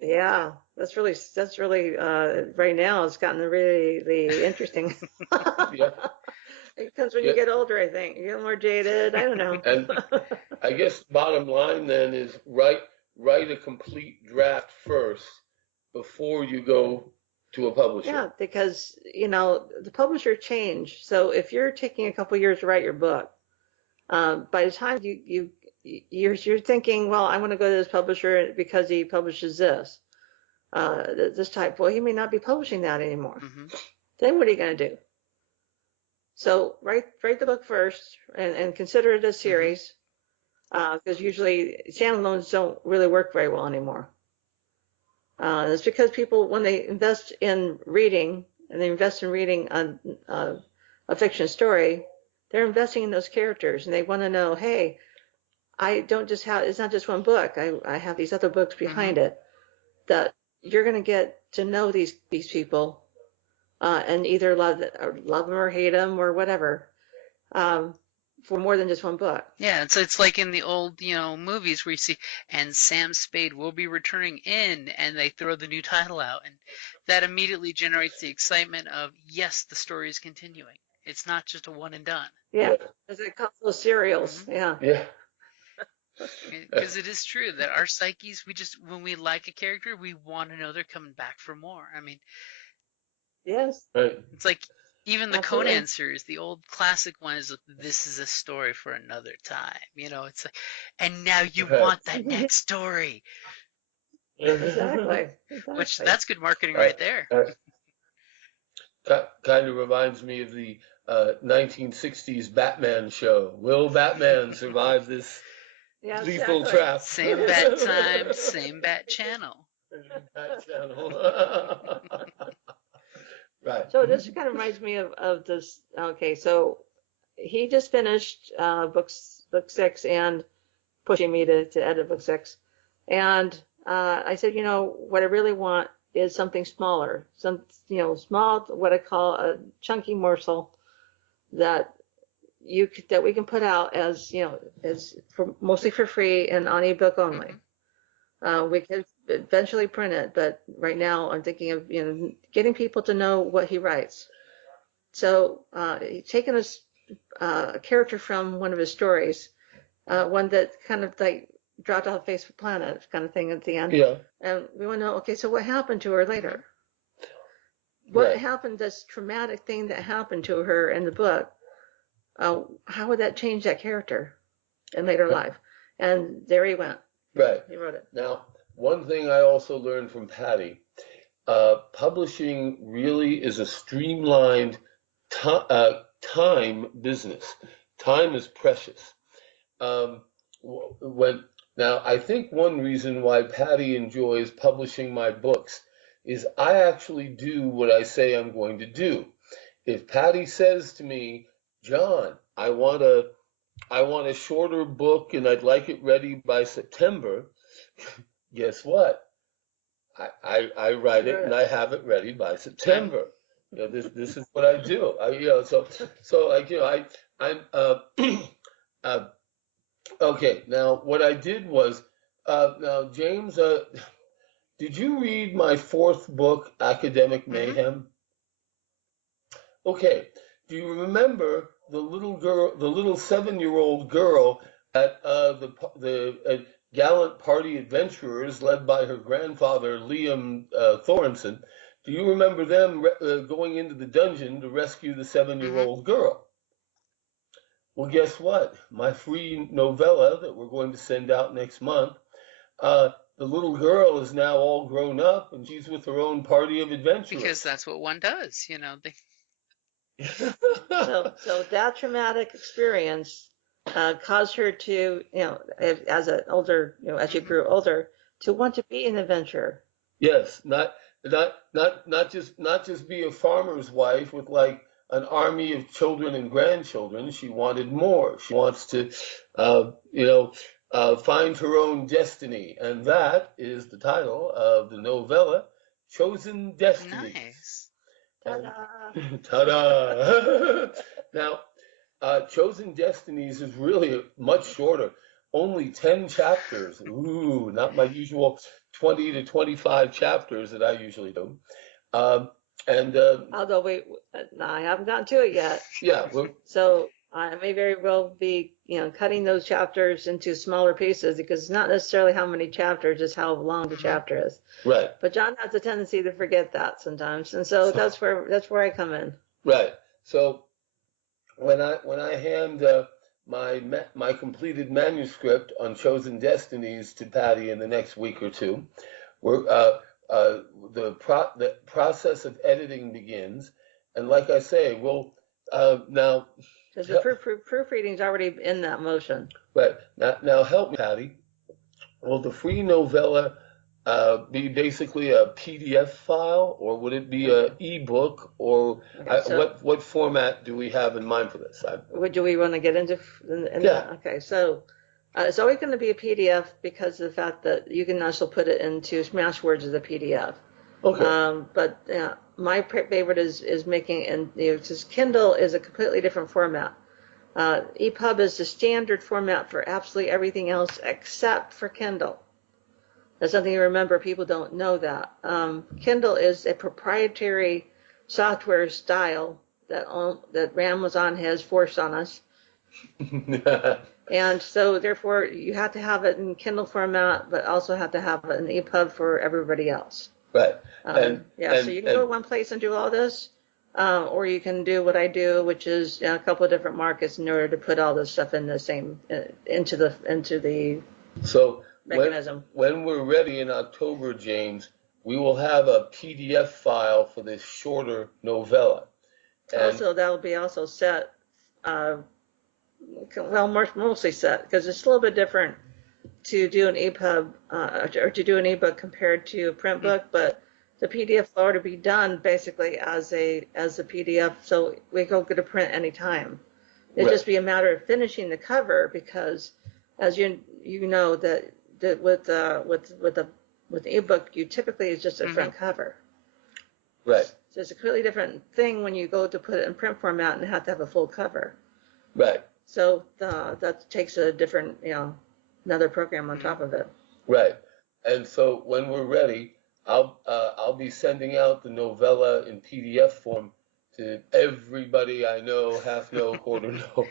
Yeah, that's really right now it's gotten really interesting. Yeah. It comes when you get older, I think. You get more jaded. I don't know. And I guess bottom line then is write a complete draft first before you go to a publisher. Yeah, because the publisher changed. So if you're taking a couple years to write your book, by the time you're thinking, well, I want to go to this publisher because he publishes this type. Well, he may not be publishing that anymore. Mm-hmm. Then what are you going to do? So write the book first and consider it a series, because usually standalones don't really work very well anymore. It's because people, when they invest in reading and they invest in reading a fiction story, they're investing in those characters and they want to know, hey, it's not just one book. I have these other books behind it that you're going to get to know these people. And either love them or hate them or whatever, for more than just one book. Yeah, so it's like in the old, movies where you see, and Sam Spade will be returning in, and they throw the new title out, and that immediately generates the excitement of, yes, the story is continuing. It's not just a one and done. Yeah, as it calls those serials. Yeah. Because it is true that our psyches, when we like a character, we want to know they're coming back for more. I mean, yes. Right. It's like even the Conan series, the old classic one is this is a story for another time. It's like, and now you want that next story. Exactly. Which that's good marketing right there. That kind of reminds me of the 1960s Batman show. Will Batman survive this lethal trap? Same bat time, same bat channel. Right. So this kind of reminds me of this. Okay, so he just finished book 6 and pushing me to edit book 6, and I said, what I really want is something smaller, small, what I call a chunky morsel that we can put out as mostly for free and on ebook only. We could eventually print it, but right now I'm thinking of getting people to know what he writes. So taking a character from one of his stories, one that kind of like dropped off the face of the planet kind of thing at the end. Yeah. And we want to know, okay, so what happened to her later? What happened, this traumatic thing that happened to her in the book, how would that change that character in later life? And there he went. Right. He wrote it. Now, one thing I also learned from Patti, publishing really is a streamlined time business. Time is precious. Now, I think one reason why Patti enjoys publishing my books is I actually do what I say I'm going to do. If Patti says to me, John, I want a shorter book and I'd like it ready by September, guess what? I write it and I have it ready by September. this is what I do. So like I'm okay. Now what I did was now James, did you read my fourth book, Academic Mayhem? Okay. Do you remember the little girl, the little 7-year-old girl at the gallant party adventurers led by her grandfather Liam Thornton? Do you remember them going into the dungeon to rescue the 7-year-old girl? Well, guess what? My free novella that we're going to send out next month, the little girl is now all grown up and she's with her own party of adventurers. Because that's what one does, So that traumatic experience caused her to, as an older, as she grew older, to want to be an adventurer. Yes, not just be a farmer's wife with like an army of children and grandchildren. She wanted more. She wants to, find her own destiny, and that is the title of the novella, Chosen Destiny. Nice. Ta-da! Ta-da! Now, Chosen Destinies is really much shorter, only 10 chapters. Ooh, not my usual 20 to 25 chapters that I usually do. Although I haven't gotten to it yet. Yeah. So I may very well be, cutting those chapters into smaller pieces because it's not necessarily how many chapters, it's how long the chapter is. Right. But John has a tendency to forget that sometimes, and so that's where I come in. Right. So when I hand my completed manuscript on Chosen Destinies to Patti in the next week or two, the process of editing begins, and like I say, we'll now. Because the proofreading is already in that motion. Right. Now help me, Patti. Will the free novella be basically a PDF file, or would it be an ebook, or what format do we have in mind for this? Do we want to get into? Yeah. Okay, so it's always going to be a PDF because of the fact that you can also put it into Smashwords as a PDF. Okay. But my favorite is making, and because Kindle is a completely different format. EPUB is the standard format for absolutely everything else except for Kindle. That's something you remember. People don't know that. Kindle is a proprietary software style that Amazon has forced on us. And so therefore you have to have it in Kindle format, but also have to have it in EPUB for everybody else. Right. So you can go one place and do all this, or you can do what I do, which is a couple of different markets in order to put all this stuff in the same into the mechanism. When we're ready in October, James, we will have a PDF file for this shorter novella. And also, that'll be also set, mostly set, because it's a little bit different to do an EPUB or to do an ebook compared to a print book, but the PDF will already be done basically as a PDF, so we can go to print anytime. It'd just be a matter of finishing the cover, because as you know that with the ebook, you typically is just a front cover. Right. So it's a completely different thing when you go to put it in print format and have to have a full cover. Right. So that takes a different, another program on top of it. Right. And so when we're ready, I'll be sending out the novella in PDF form to everybody I know, half know, quarter know.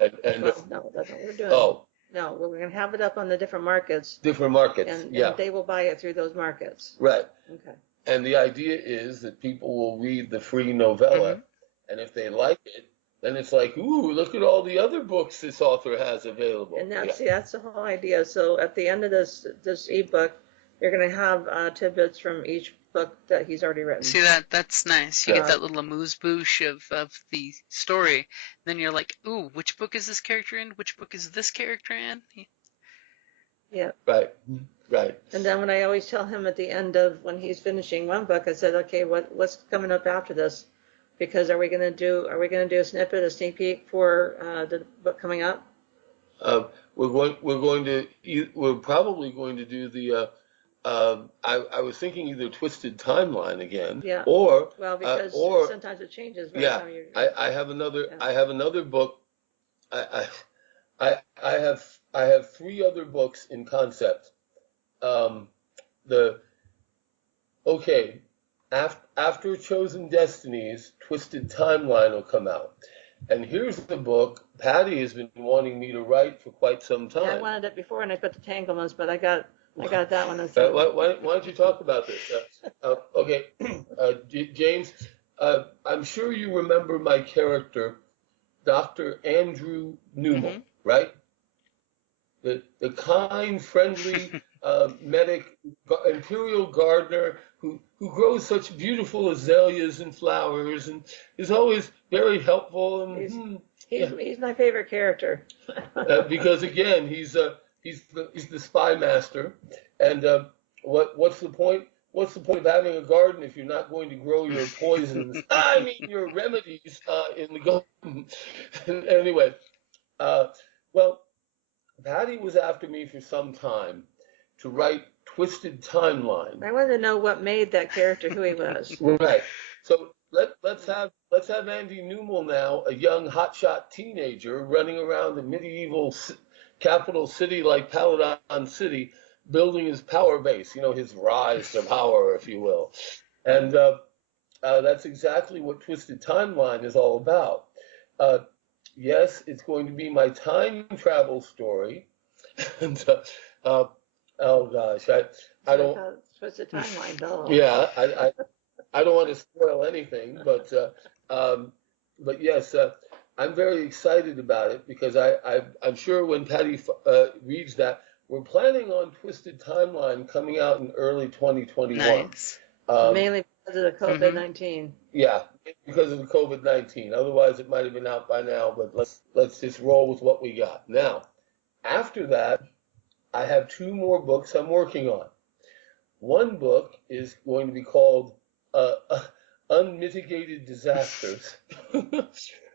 No, that's not what we're doing. Oh. No, we're going to have it up on the different markets. Different markets, and they will buy it through those markets. Right. Okay. And the idea is that people will read the free novella, and if they like it, then it's like, ooh, look at all the other books this author has available. And that's the whole idea. So at the end of this ebook, you're going to have tidbits from each book that he's already written. See, that's nice. You get that little amuse-bouche of the story. Then you're like, ooh, which book is this character in? Which book is this character in? Yeah. Right. And then when I always tell him at the end of when he's finishing one book, I said, okay, what's coming up after this? Because are we going to do a snippet, a sneak peek for the book coming up? We're probably going to do I was thinking either Twisted Timeline again, Yeah. or because or sometimes it changes by yeah, the time you're. I have another Yeah. I have another book. I I have three other books in concept. Um, the okay, after Chosen Destinies, Twisted Timeline will come out, and here's the book Patti has been wanting me to write for quite some time. Yeah, I wanted it before, and I put the Tanglements, but I got that one. Why don't you talk about this? Okay, James, I'm sure you remember my character, Dr. Andrew Newman, right? The kind, friendly medic, imperial gardener who grows such beautiful azaleas and flowers and is always very helpful. And he's my favorite character. Because again, he's the spy master, and what's the point? What's the point of having a garden if you're not going to grow your poisons? I mean, your remedies in the garden. Anyway, well, Patti was after me for some time to write Twisted Timeline. I wanted to know what made that character who he was. Right. So let's have Andy Newell now, a young hotshot teenager running around the medieval capital city like Paladon City, building his power base. His rise to power, if you will. And that's exactly what Twisted Timeline is all about. Yes, it's going to be my time travel story. And oh gosh, I don't. Twisted Timeline, though. Yeah, I don't want to spoil anything, but yes, I'm very excited about it because I'm sure when Patti reads that, we're planning on Twisted Timeline coming out in early 2021. Nice. Mainly because of the COVID-19. Yeah, because of the COVID-19. Otherwise, it might have been out by now. But let's just roll with what we got. Now, after that, I have two more books I'm working on. One book is going to be called Unmitigated Disasters,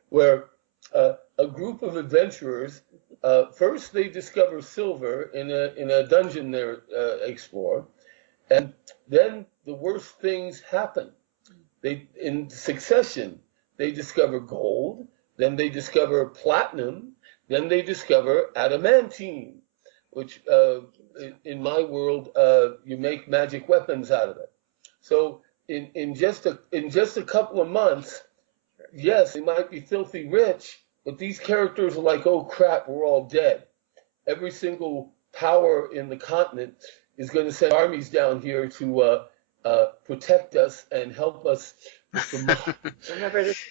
where a group of adventurers, first they discover silver in a dungeon they explore, and then the worst things happen. In succession, they discover gold, then they discover platinum, then they discover adamantine, which in my world, you make magic weapons out of it. So in just a couple of months, yes, they might be filthy rich, but these characters are like, oh crap, we're all dead. Every single power in the continent is going to send armies down here to protect us and help us. Remember this.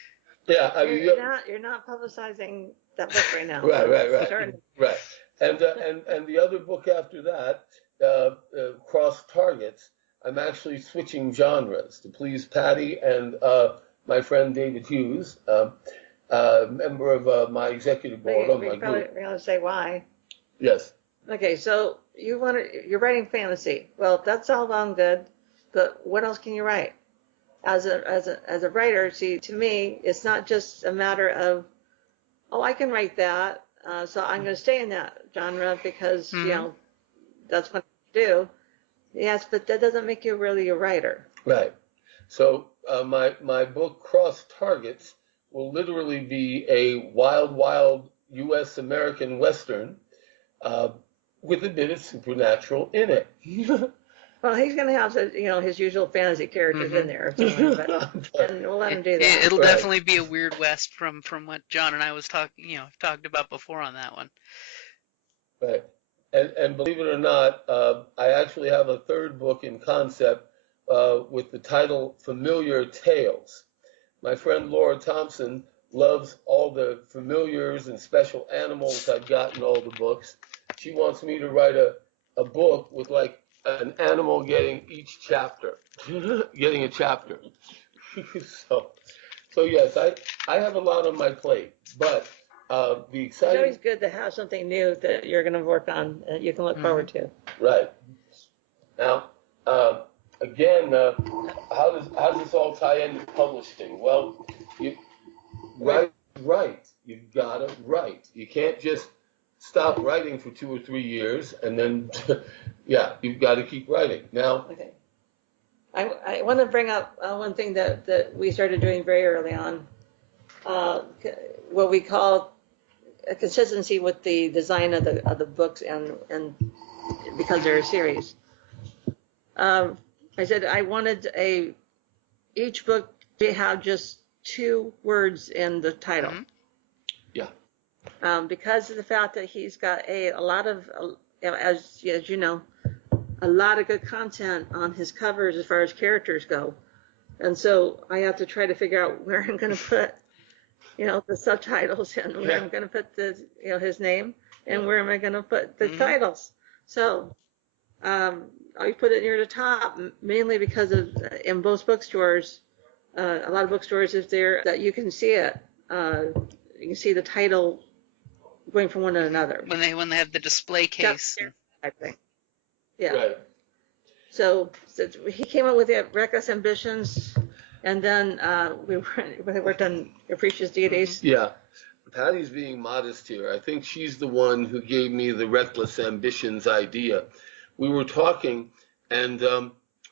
Yeah, I mean, you're not publicizing that book right now. Right. And the other book after that, Cross Targets, I'm actually switching genres to please Patti and my friend David Hughes, member of my executive board on my group. We're going to say why. Yes. Okay, so you're writing fantasy. Well, that's all well and good, but what else can you write? As a writer, see, to me, it's not just a matter of, oh, I can write that, so I'm going to stay in that genre because that's what I do. Yes, but that doesn't make you really a writer. Right. So my book Cross Targets will literally be a wild U.S. American Western with a bit of supernatural in it. Well, he's going to have his usual fantasy characters in there, and we'll let him do that. It'll definitely be a Weird West from what John and I was talked about before on that one. Right. And believe it or not, I actually have a third book in concept with the title Familiar Tales. My friend Laura Thompson loves all the familiars and special animals I've got in all the books. She wants me to write a book with like an animal getting each chapter, getting a chapter. So yes, I have a lot on my plate, but the exciting. It's always good to have something new that you're going to work on that you can look forward to. Right. Now, again, how does this all tie into publishing? Well, you write. You've got to write. You can't just stop writing for 2 or 3 years, and then, yeah, you've got to keep writing. Now, Okay. I want to bring up one thing that we started doing very early on, what we call a consistency with the design of the books, and because they're a series. I said I wanted each book to have just 2 words in the title. Mm-hmm. yeah, Because of the fact that he's got a lot of, as you know, a lot of good content on his covers as far as characters go. And so I have to try to figure out where I'm going to put, the subtitles, and where I'm going to put his name, and where am I going to put the titles. So I put it near the top, mainly because of, in most bookstores, a lot of bookstores is there that you can see it. You can see the title going from one to another. When they have the display case. I think. Yeah. right. So he came up with the Reckless Ambitions, and then we worked on Capricious Deities. Yeah. Patty's being modest here. I think she's the one who gave me the Reckless Ambitions idea. We were talking, and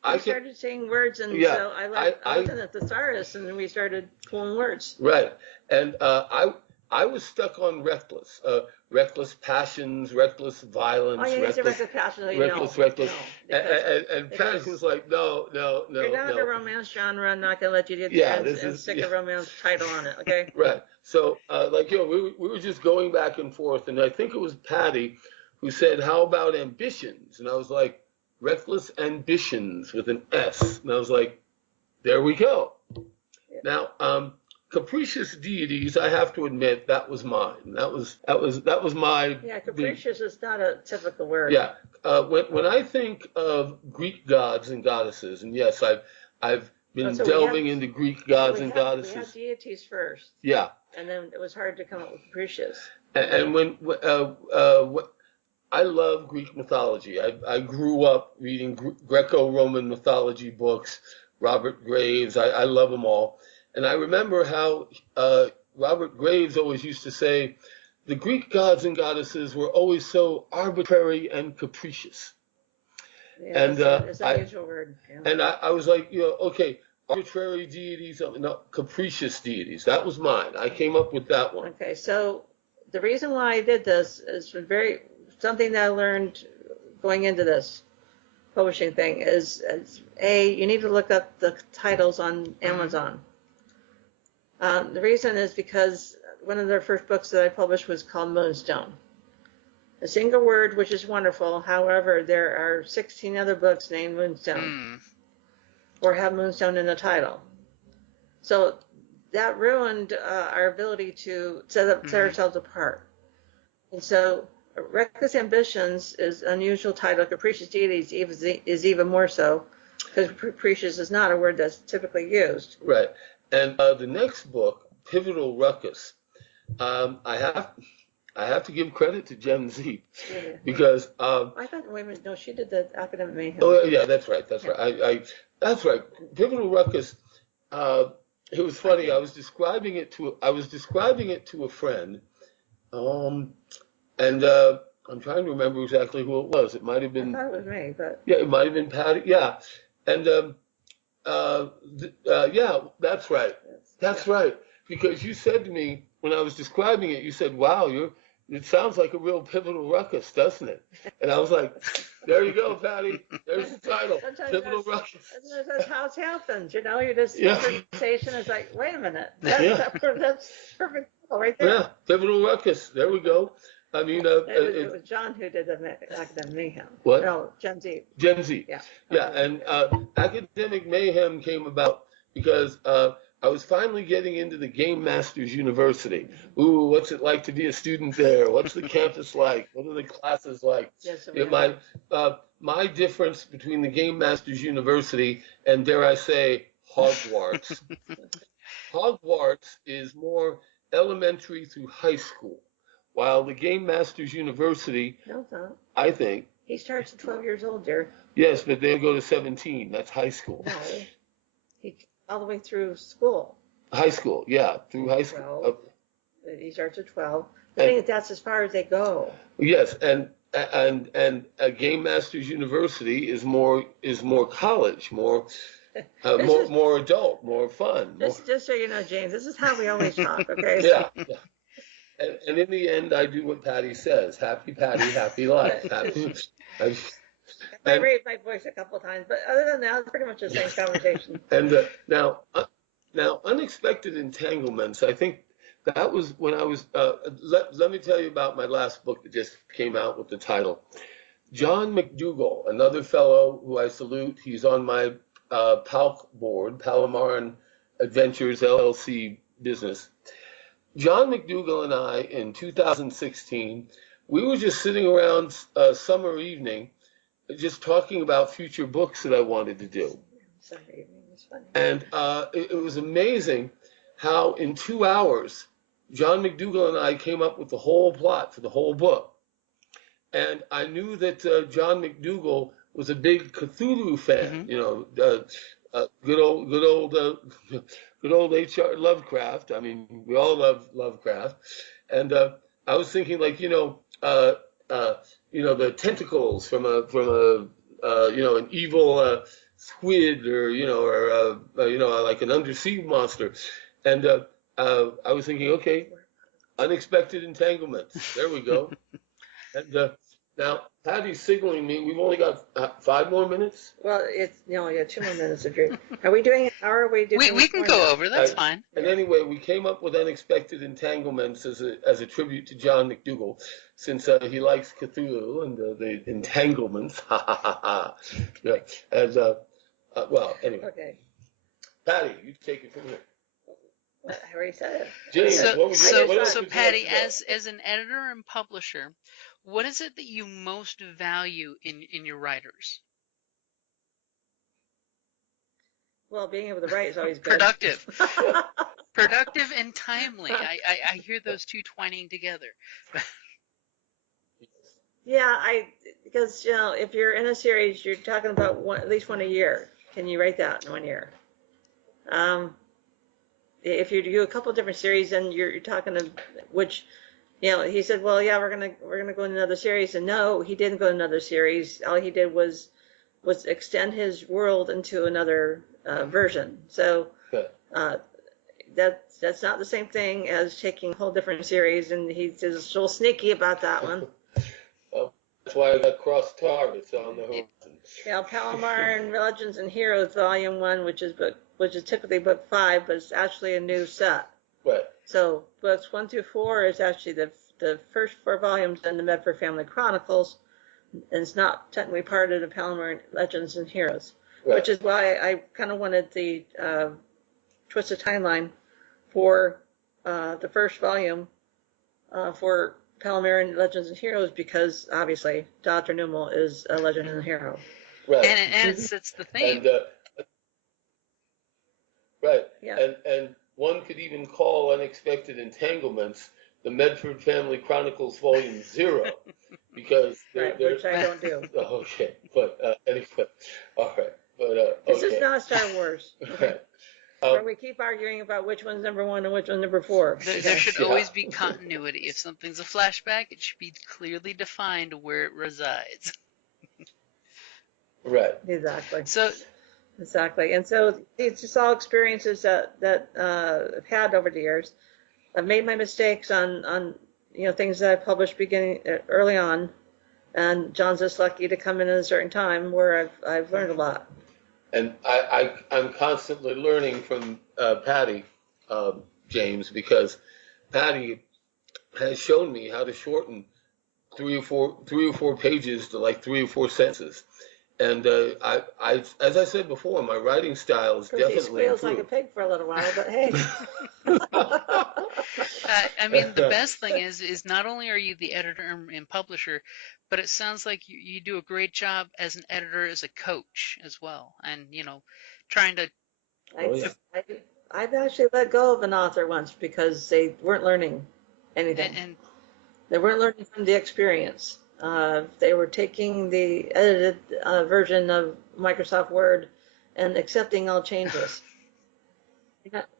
I started saying words, and so I looked at the thesaurus, and then we started pulling words. Right. And I was stuck on reckless. Reckless passions, reckless violence. Oh, yeah, he's a reckless passion. Reckless. And Patty was like, no. You're not in the romance genre. I'm not going to let you get and stick a romance title on it, okay? Right. So, we were just going back and forth, and I think it was Patty who said, how about ambitions? And I was like, Reckless Ambitions with an S. And I was like, there we go. Yeah. Now, Capricious Deities, I have to admit, that was mine. That was my. Yeah, capricious is not a typical word. Yeah. When I think of Greek gods and goddesses, and yes, I've been delving into Greek gods and goddesses. We had deities first. Yeah. And then it was hard to come up with capricious. And when I love Greek mythology. I grew up reading Greco-Roman mythology books, Robert Graves. I love them all. And I remember how Robert Graves always used to say, the Greek gods and goddesses were always so arbitrary and capricious. Yeah, and it's an unusual word. Yeah. And I was like, okay, arbitrary deities, no, capricious deities. That was mine. I came up with that one. Okay, so the reason why I did this is something that I learned going into this publishing thing is you need to look up the titles on Amazon. The reason is because one of their first books that I published was called Moonstone. A single word, which is wonderful. However, there are 16 other books named Moonstone or have Moonstone in the title. So that ruined our ability to set ourselves apart. And so Reckless Ambitions is an unusual title. Capricious Deities is even more so, because capricious is not a word that's typically used. Right. And the next book, Pivotal Ruckus, I have to give credit to Gen Z because I thought, wait a minute, no, she did the Academic Mayhem. Oh yeah, that's right. That's right. Pivotal Ruckus. It was funny. I was describing it to a friend, and I'm trying to remember exactly who it was. It might have been. I thought it was me, but yeah, it might have been Patty. Yeah, and yeah, that's right. That's right. Because you said to me when I was describing it, you said, "Wow, it sounds like a real pivotal ruckus, doesn't it?" And I was like, "There you go, Patty. There's the title, Pivotal Ruckus." That's how it happens, You're just conversation is like, wait a minute, that's perfect right there. Yeah, Pivotal Ruckus. There we go. I mean, it was John who did the Academic Mayhem. What? No, Gen Z. Gen Z. Yeah. Yeah, and Academic Mayhem came about because I was finally getting into the Game Masters University. Ooh, what's it like to be a student there? What's the campus like? What are the classes like? Yes, my difference between the Game Masters University and, dare I say, Hogwarts. Hogwarts is more elementary through high school, while the Game Masters University, no, it's not. I think. He starts at 12 years old, dear. Yes, but they go to 17. That's high school. No, all the way through school. High school, yeah, through high school. He starts at 12. I think that's as far as they go. Yes, and Game Masters University is more college, more more adult, more fun. Just so you know, James, this is how we always talk. Okay. Yeah. And in the end, I do what Patty says. Happy Patty, happy life. I raised my voice a couple times, but other than that, it's pretty much the same conversation. And now, unexpected entanglements. I think that was when I was. Let me tell you about my last book that just came out with the title. John McDougall, another fellow who I salute. He's on my PALC board, Palomar Adventures LLC business. John McDougall and I, in 2016, we were just sitting around a summer evening, just talking about future books that I wanted to do. Summer evening was funny. And it was amazing how in 2 hours, John McDougall and I came up with the whole plot for the whole book. And I knew that John McDougall was a big Cthulhu fan, good old H.R. Lovecraft. I mean, we all love Lovecraft. And I was thinking, like, the tentacles from an evil squid, or like an undersea monster. And I was thinking, okay, unexpected entanglements. There we go. And now Patty's signaling me. We've only got 5 more minutes. Well, it's 2 more minutes of drink. Are we doing? How are we doing? We can go over. That's fine. And anyway, we came up with unexpected entanglements as a tribute to John McDougall, since he likes Cthulhu and the entanglements. Yeah. As well, anyway. Okay. Patty, you take it from here. I already said it. James, so Patty, as an editor and publisher, what is it that you most value in your writers? Well, being able to write is always good. Productive and timely. I hear those two twining together. Yeah, because if you're in a series, you're talking about at least one a year. Can you write that in 1 year? If you do a couple of different series, then you're talking to which. He said, well, yeah, we're gonna go in another series, and no, he didn't go in another series. All he did was extend his world into another version. So that's not the same thing as taking a whole different series, and he's just a little sneaky about that one. Well, that's why I got cross targets on the horizon. Yeah, Palomar and Legends and Heroes Volume 1, which is typically book 5, but it's actually a new set. Right. So books 1 through 4 is actually the first 4 volumes in the Medford Family Chronicles, and it's not technically part of the Palomar Legends and Heroes, right. Which is why I kind of wanted the twisted timeline for the first volume for Palomar Legends and Heroes, because obviously Dr. Numel is a legend and a hero. Right. And it sets the theme. And, right. Yeah. And one could even call unexpected entanglements the Medford Family Chronicles Volume 0, because which I don't do. Okay, but anyway, all right, but okay. This is not Star Wars. Right. Where we keep arguing about which one's number 1 and which one's number 4. There should always be continuity. If something's a flashback, it should be clearly defined where it resides. Right. Exactly. Exactly. And so it's just all experiences that I've had over the years. I've made my mistakes on things that I published early on, and John's just lucky to come in at a certain time where I've learned a lot. And I'm constantly learning from Patti, James, because Patti has shown me how to shorten 3 or 4 pages to like 3 or 4 sentences. And I, as I said before, my writing style is definitely squeals improved. like a pig for a little while, but hey. I mean, the best thing is not only are you the editor and publisher, but it sounds like you do a great job as an editor, as a coach as well, and trying to. I've actually let go of an author once because they weren't learning anything. And they weren't learning from the experience. They were taking the edited version of Microsoft Word and accepting all changes.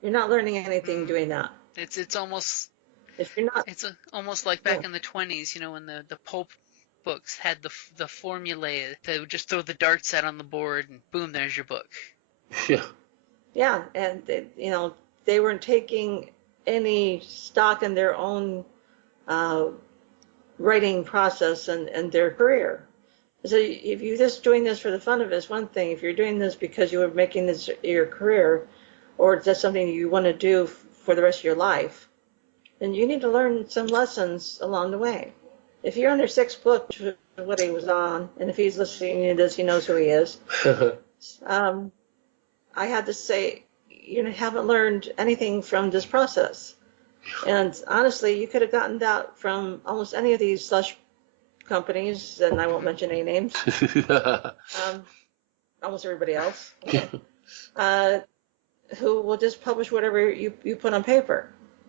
You're not learning anything doing that. It's almost If you're not, It's almost like yeah, back in the 20s, when the pulp books had the formulae. They would just throw the darts out on the board and boom, there's your book. Yeah. yeah, and they weren't taking any stock in their own uh, writing process and their career. So if you're just doing this for the fun of it, it's one thing. If you're doing this because you were making this your career, or that's something you want to do for the rest of your life, then you need to learn some lessons along the way. If you're on your sixth book, which is what he was on, and if he's listening to this, he knows who he is. um, I had to say, you haven't learned anything from this process. And honestly, you could have gotten that from almost any of these slush companies, and I won't mention any names. Almost everybody else, okay, who will just publish whatever you put on paper.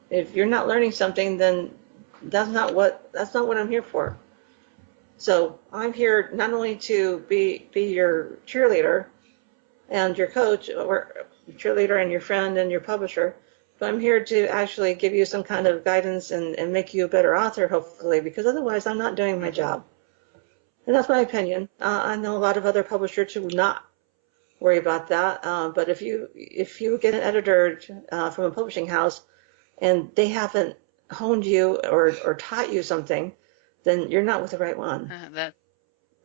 If you're not learning something, then that's not what I'm here for. So I'm here not only to be your cheerleader and your coach, or cheerleader and your friend and your publisher, but I'm here to actually give you some kind of guidance and make you a better author, hopefully, because otherwise I'm not doing my job. And that's my opinion. I know a lot of other publishers who would not worry about that. But if you get an editor from a publishing house and they haven't honed you or taught you something, then you're not with the right one.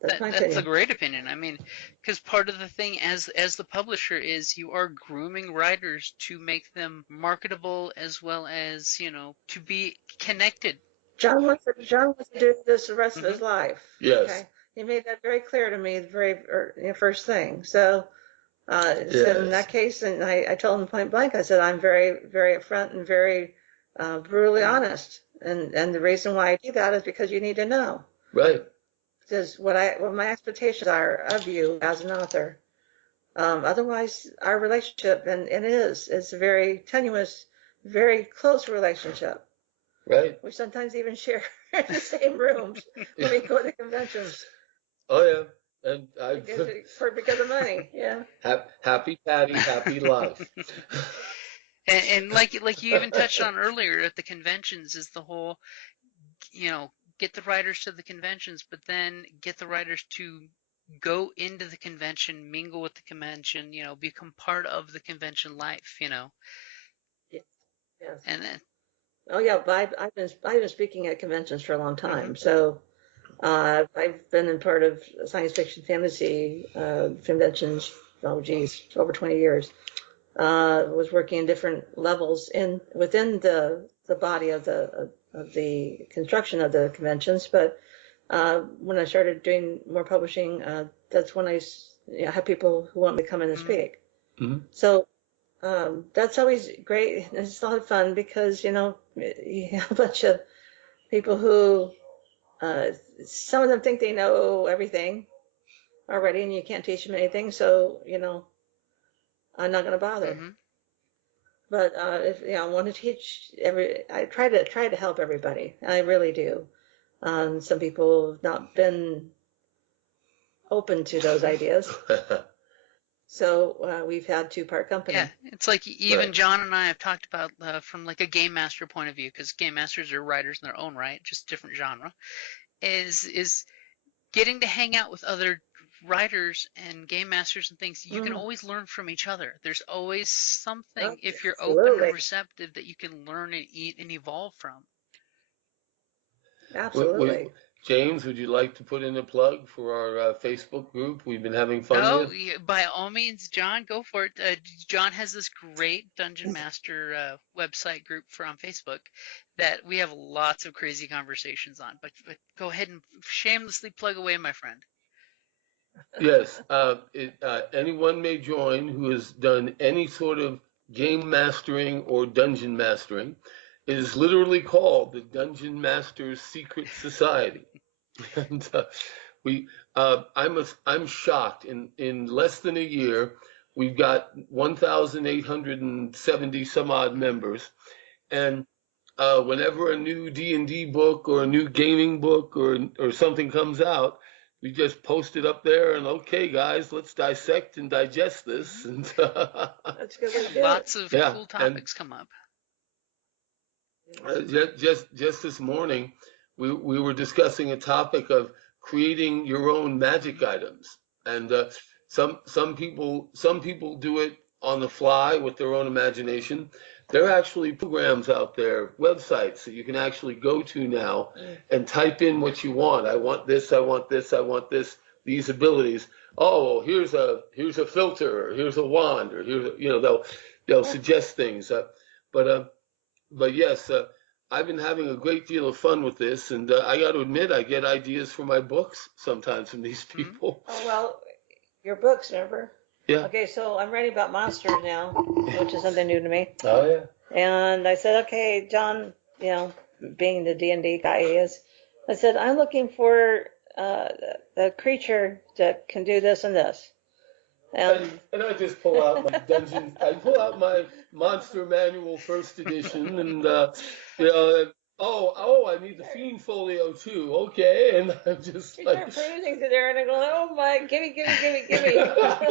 That's my opinion. That's a great opinion. I mean, because part of the thing as the publisher is you are grooming writers to make them marketable as well as, to be connected. John wants to do this the rest of his life. Yes. Okay. He made that very clear to me the very first thing. So, Yes. so in that case, and I told him point blank, I said, I'm very, very upfront and very brutally honest. And the reason why I do that is because you need to know. Right. Because what my expectations are of you as an author. Otherwise, our relationship, and it's a very tenuous, very close relationship. Right. We sometimes even share the same rooms when we go to conventions. Oh yeah. And because of money, yeah. Happy Patty, happy life. And like you even touched on earlier at the conventions is the whole, get the writers to the conventions, but then get the writers to go into the convention, mingle with the convention, become part of the convention life, Yes. And then. Oh yeah, but I've been speaking at conventions for a long time, so I've been in part of science fiction fantasy conventions. Oh geez, over 20 years. Was working in different levels within the body of the construction of the conventions, but when I started doing more publishing, that's when I had people who want me to come in and speak. Mm-hmm. So that's always great. It's a lot of fun because you have a bunch of people who some of them think they know everything already, and you can't teach them anything. So I'm not going to bother. Mm-hmm. But if I want to teach I try to help everybody. I really do. Some people have not been open to those ideas. So we've had two-part company. Yeah, it's like even John and I have talked about from like a game master point of view, because game masters are writers in their own right, just different genre, is getting to hang out with other writers and game masters and things. You can always learn from each other. There's always something, if you're open and receptive, that you can learn and eat and evolve from. Absolutely. James, would you like to put in a plug for our Facebook group? We've been having fun with. Oh, by all means, John, go for it. John has this great Dungeon Master website group on Facebook that we have lots of crazy conversations on. But go ahead and shamelessly plug away, my friend. Yes, anyone may join who has done any sort of game mastering or dungeon mastering. It is literally called the Dungeon Masters Secret Society. And I'm shocked. In less than a year, we've got 1,870 some odd members, and whenever a new D&D book or a new gaming book or something comes out, we just post it up there and okay, guys, let's dissect and digest this. And That's good. Lots of cool topics come up. Just this morning, we were discussing a topic of creating your own magic items, and some people do it on the fly with their own imagination. There are actually programs out there, websites that you can actually go to now and type in what you want. I want this. I want this. I want this. These abilities. Oh, well, here's a filter, or here's a wand, or they'll suggest things. But yes, I've been having a great deal of fun with this, and I got to admit, I get ideas for my books sometimes from these people. Oh, well, your books, remember? Yeah. Okay, so I'm writing about monsters now, which is something new to me. Oh yeah. And I said, okay, John, being the D&D guy he is, I said, I'm looking for a creature that can do this and this. And I just pull out my dungeon. I pull out my Monster Manual First Edition, and I need the Fiend Folio too. Okay, and I'm just you like start perusing through there, and I go, oh my, gimme. Yeah.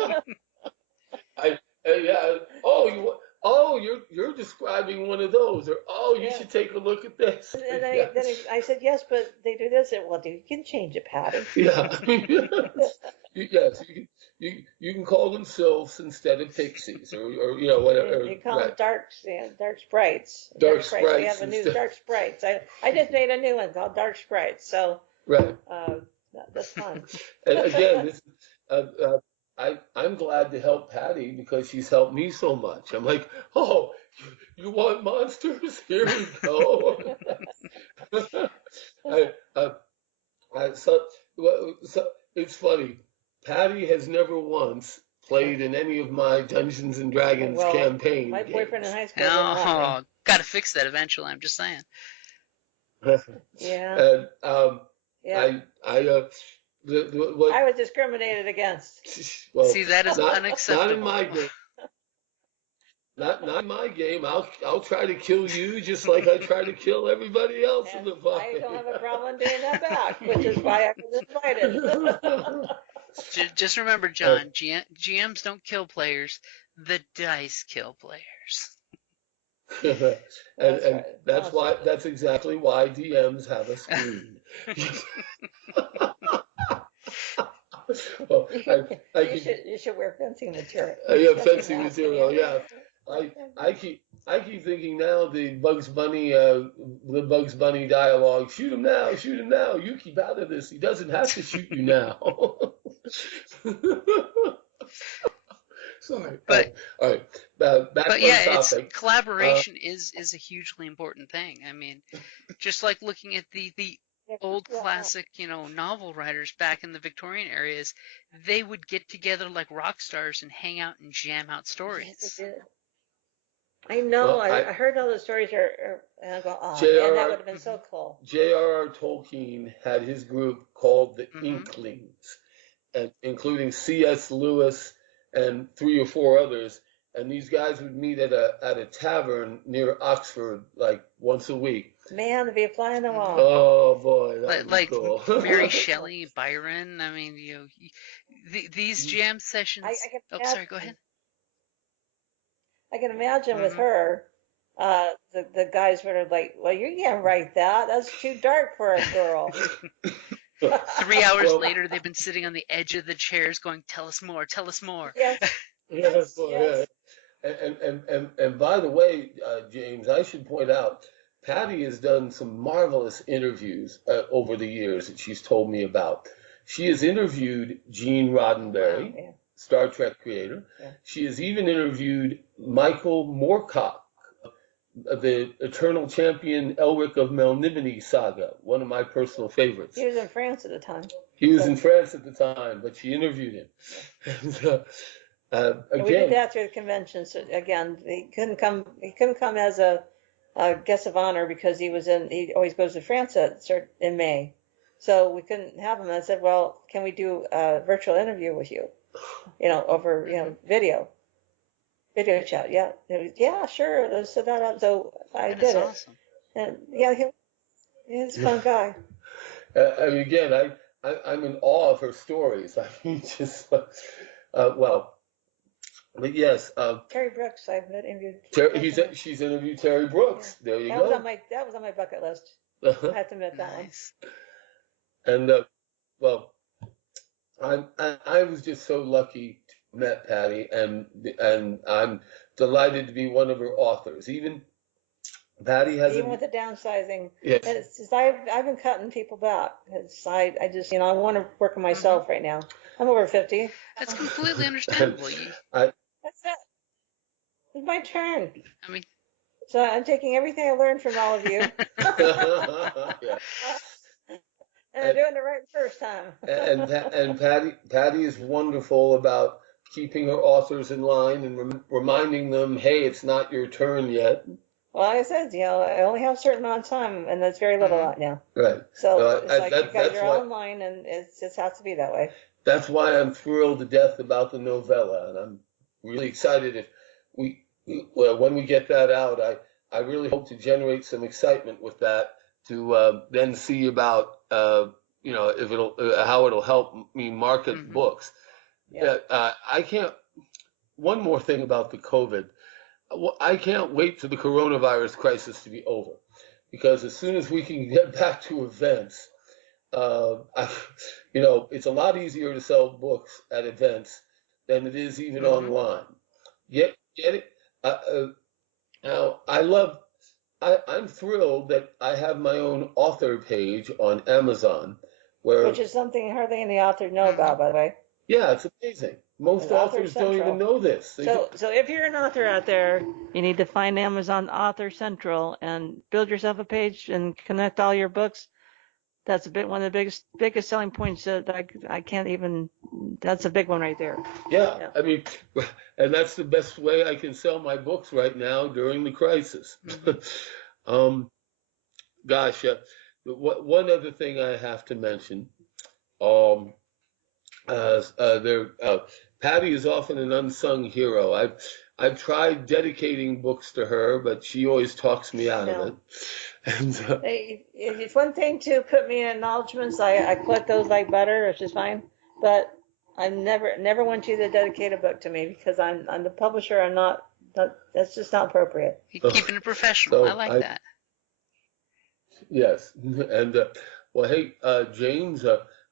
You're describing one of those, or you should take a look at this. And I said, yes, but they do this. And, well, you can change it, Patty. Yeah. Yes, you can call them sylphs instead of pixies, or whatever. You call them dark sprites. Dark sprites. We have a new dark sprites. I just made a new one called Dark Sprites. So right. That's fun. And again, I'm glad to help Patty because she's helped me so much. I'm like, oh, you want monsters? Here we go. So it's funny. Patty has never once played in any of my Dungeons and Dragons campaign my games. boyfriend in high school. Oh, gotta fix that eventually. I'm just saying. Yeah. And I was discriminated against. Well, see, that is unacceptable. Not in my game. Not in my game. I'll try to kill you just like I try to kill everybody else in the party. I don't have a problem doing that back, which is why I was invited. Just remember, John, GMs don't kill players. The dice kill players. and that's exactly why DMs have a screen. Well, you should wear fencing material. Yeah, fencing material. Yeah, I keep thinking now the Bugs Bunny dialogue. Shoot him now! Shoot him now! You keep out of this. He doesn't have to shoot you now. Sorry. But all right. Back but on yeah, topic. Collaboration is a hugely important thing. I mean, just like looking at the old classic, novel writers back in the Victorian areas, they would get together like rock stars and hang out and jam out stories. I know. Well, I heard all the stories and I go, oh, man, that would have been so cool. J.R.R. Tolkien had his group called the Inklings, and including C.S. Lewis and 3 or 4 others. And these guys would meet at a tavern near Oxford like once a week. Man, to be a fly on the wall. Oh boy, that was cool. Mary Shelley, Byron. I mean, these jam sessions. Sorry, go ahead. I can imagine with her, the guys were like, "Well, you can't write that. That's too dark for a girl." 3 hours later, they've been sitting on the edge of the chairs, going, "Tell us more. Tell us more." Yes. Yes. Yeah. And by the way, James, I should point out, Patty has done some marvelous interviews over the years that she's told me about. She has interviewed Gene Roddenberry, Star Trek creator. Yeah. She has even interviewed Michael Moorcock, the Eternal Champion Elric of Melniboné saga, one of my personal favorites. He was in France at the time. He was in France at the time, but she interviewed him. Again, we did that through the convention. So again, he couldn't come as a guest of honor because he always goes to France in May. So we couldn't have him. I said, well, can we do a virtual interview with you? Over video chat. Yeah. Yeah, sure. Let's set that up. So I did it. Awesome. And yeah, he's a fun guy. Again, I'm in awe of her stories. I mean, just But yes, Terry Brooks, I've interviewed. she's interviewed Terry Brooks. Yeah. There you That go. was on my bucket list. I have to admit that one. Nice. And well, I was just so lucky to have met Patti, and I'm delighted to be one of her authors. Even Patti has Even with the downsizing, yes. it's just, I've been cutting people back. I just, I want to work on myself right now. I'm over 50. That's completely understandable. I, That's it. It's my turn. I mean, So I'm taking everything I learned from all of you. yeah. And I'm doing it right the first time. and Patti is wonderful about keeping her authors in line and reminding them, hey, it's not your turn yet. Well, like I said, I only have a certain amount of time, and that's very little right now. Right. So it's like you guys are online, and it just has to be that way. That's why I'm thrilled to death about the novella, and I'm really excited if when we get that out, I really hope to generate some excitement with that to then see about if how it'll help me market books. Yeah. I can't. One more thing about the COVID. I can't wait for the coronavirus crisis to be over, because as soon as we can get back to events, it's a lot easier to sell books at events than it is even online. Get it? Now, I'm thrilled that I have my own author page on Amazon, which is something hardly any authors know about, by the way. Yeah, it's amazing. Most authors don't even know this. So if you're an author out there, you need to find Amazon Author Central and build yourself a page and connect all your books. That's one of the biggest selling points that I can't even. That's a big one right there. Yeah, I mean, and that's the best way I can sell my books right now during the crisis. Gosh, one other thing I have to mention. Patti is often an unsung hero. I've tried dedicating books to her, but she always talks me out of it. And it's one thing to put me in acknowledgments. I collect those like butter, which is fine. But I never want you to dedicate a book to me, because I'm the publisher. I'm not. That's just not appropriate. You're keeping it professional. I like that. Yes, and well, hey, James,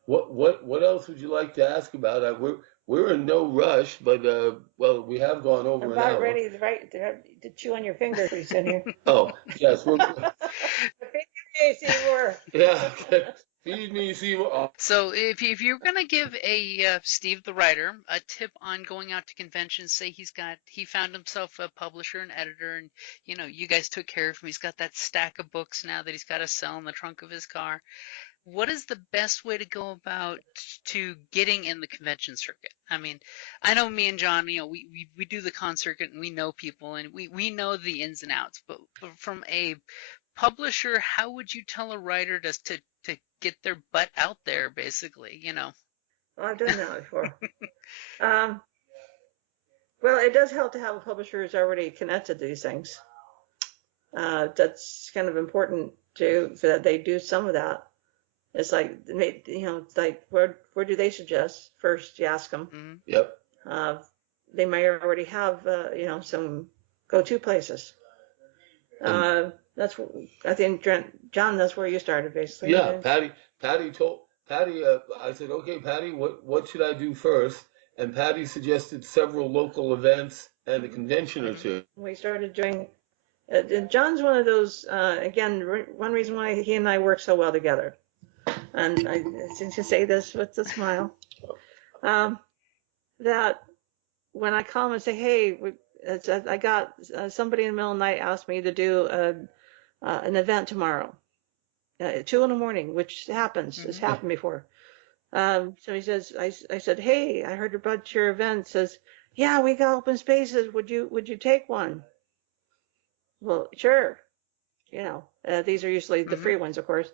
what else would you like to ask about? We're in no rush, but well, we have gone over an hour. I'm about ready to chew on your fingers pretty soon here. Oh, yes, we're. Yeah. Feed me, Seymour. So if you're gonna give Steve the writer a tip on going out to conventions, say he found himself a publisher and editor, and you guys took care of him. He's got that stack of books now that he's got to sell in the trunk of his car. What is the best way to go about to getting in the convention circuit? I mean, I know me and John, we do the con circuit and we know people and we know the ins and outs, but from a publisher, how would you tell a writer to get their butt out there, basically, Well, I've done that before. Well, it does help to have a publisher who's already connected to these things. That's kind of important too, so that they do some of that. It's like, it's like, where do they suggest? First, you ask them. Yep. They may already have, some go-to places. I think, John, that's where you started, basically. Yeah, Patti, I said, okay, Patti, what should I do first? And Patti suggested several local events and a convention or two. We started doing, John's one of those, again, one reason why he and I work so well together. And I seem to say this with a smile, that when I call him and say, hey, I got somebody in the middle of the night asked me to do an event tomorrow, 2 a.m, which happens. It's happened before. So he says, I said, hey, I heard about your event. Says, yeah, we got open spaces. Would you take one? Well, sure. These are usually the free ones, of course,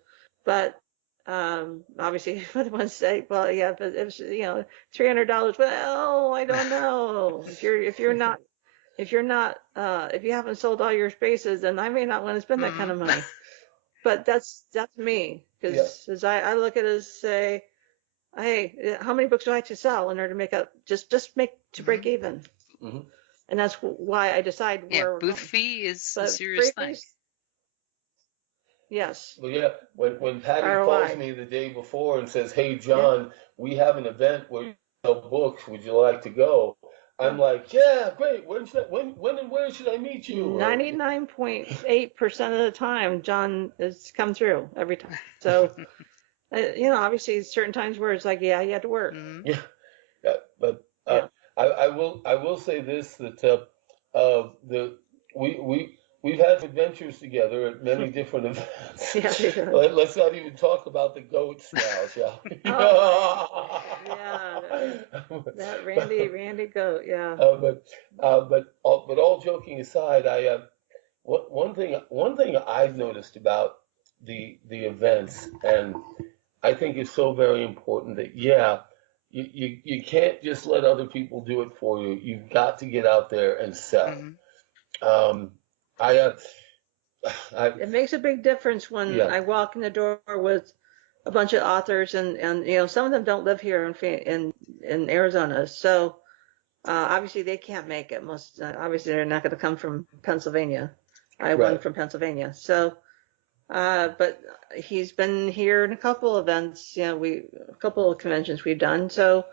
but obviously for the ones say, well, yeah, but it was, $300. Well, I don't know. If you haven't sold all your spaces, then I may not want to spend that kind of money. But that's me, because as I look at it as say, hey, how many books do I have to sell in order to make up, just make to break even? Mm-hmm. And that's why I decide where we're booth going. fee is a But serious thing. Yes. Well, yeah, when Patti ROI. calls me the day before and says, "Hey, John, we have an event where you sell books. Would you like to go?" I'm like, "Yeah, great. When and where should I meet you?" 99.8% of the time, John has come through every time. So, obviously, certain times where it's like, yeah, you had to work. Mm-hmm. Yeah, but I will say this, that we've had adventures together at many different events. Yeah, Let's not even talk about the goats now, shall we? Yeah, that Randy goat, yeah. But all joking aside, one thing I've noticed about the events, and I think is so very important, that you can't just let other people do it for you. You've got to get out there and sell. Mm-hmm. It makes a big difference when I walk in the door with a bunch of authors, and some of them don't live here in Arizona, so obviously they can't make it. Obviously they're not going to come from Pennsylvania. I have one from Pennsylvania, so but he's been here in a couple events. A couple of conventions we've done. So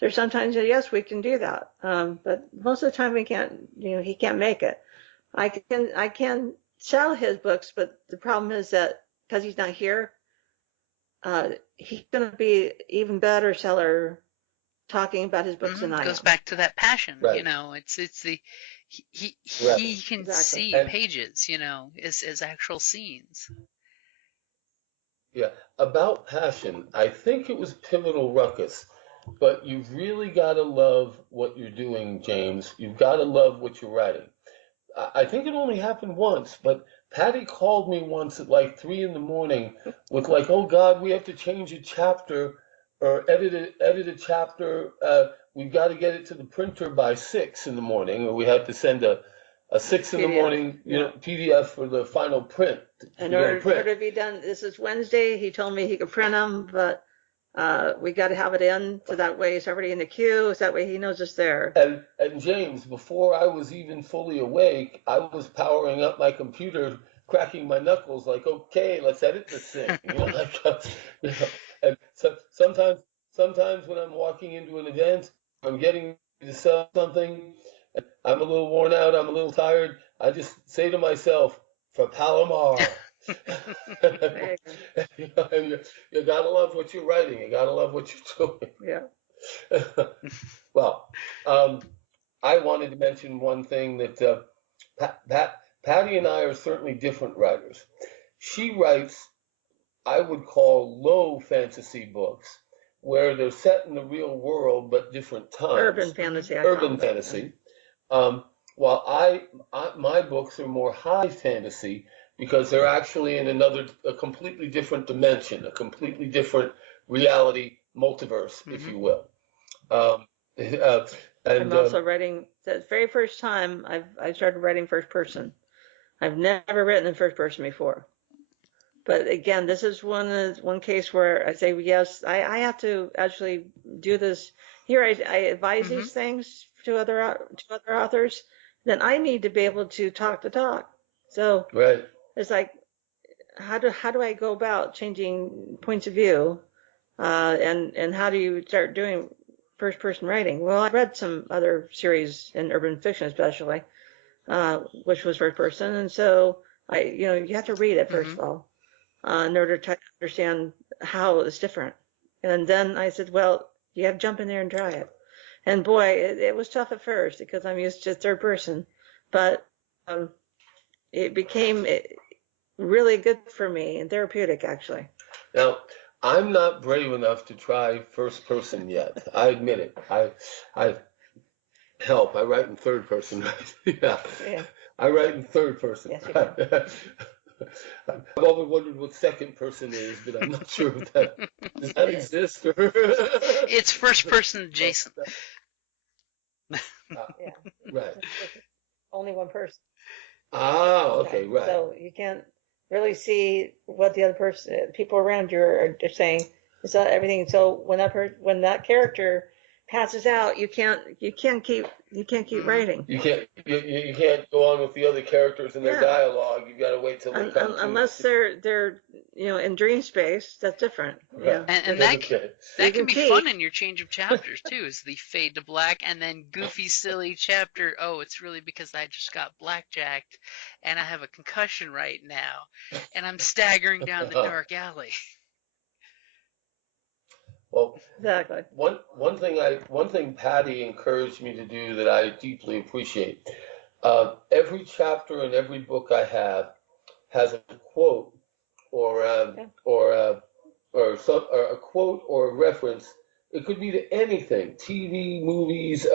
there's sometimes that yes, we can do that, but most of the time we can't. He can't make it. I can sell his books, but the problem is that because he's not here, he's going to be even better seller talking about his books than I am. Goes back to that passion. Right. It's the he can see pages, as actual scenes. Yeah, about passion, I think it was Pivotal Ruckus, but you've really got to love what you're doing, James. You've got to love what you're writing. I think it only happened once, but Patti called me once at like 3 a.m. with like, "Oh God, we have to change a chapter or edit a chapter. We've got to get it to the printer by 6 a.m, or we had to send a 6 a.m, PDF for the final print." In order to be done, this is Wednesday. He told me he could print them, but we got to have it in, so that way it's already in the queue, so that way he knows it's there. And James, before I was even fully awake, I was powering up my computer, cracking my knuckles, like, "Okay, let's edit this thing." And so sometimes when I'm walking into an event, I'm getting to sell something, and I'm a little worn out, I'm a little tired, I just say to myself, "For Palomar." You gotta love what you're writing. You gotta love what you're doing. Yeah. Well, I wanted to mention one thing, that Patti and I are certainly different writers. She writes, I would call, low fantasy books, where they're set in the real world but different times. Urban fantasy. Urban fantasy. While my books are more high fantasy, because they're actually in a completely different dimension, a completely different reality, multiverse, if you will. I'm also writing, the very first time I started writing first person. I've never written in first person before. But again, this is one case where I say, yes, I have to actually do this. Here I advise these things to other authors. Then I need to be able to talk the talk. So it's like, how do I go about changing points of view? And how do you start doing first person writing? Well, I read some other series in urban fiction, especially, which was first person. And so you have to read it first of all, in order to understand how it's different. And then I said, well, you have to jump in there and try it. And boy, it was tough at first because I'm used to third person, but it became really good for me and therapeutic, actually. Now, I'm not brave enough to try first person yet. I admit it. I write in third person. Yeah. I write in third person. Yes, you do. I've always wondered what second person is, but I'm not sure if does that exist. It's first person adjacent. Right. It's only one person. Okay, right. So you can't really see what the other people around you are saying. It's not everything. So when that character passes out, you can't keep writing. You can't go on with the other characters and their dialogue. You got to wait till they come unless they're in dream space. That's different. Yeah, and that can be fun in your change of chapters too. Is the fade to black and then goofy silly chapter. Oh, it's really because I just got blackjacked and I have a concussion right now and I'm staggering down the dark alley. Well, exactly. One thing Patti encouraged me to do that I deeply appreciate. Every chapter in every book I have has a quote or a quote or a reference. It could be to anything: TV, movies,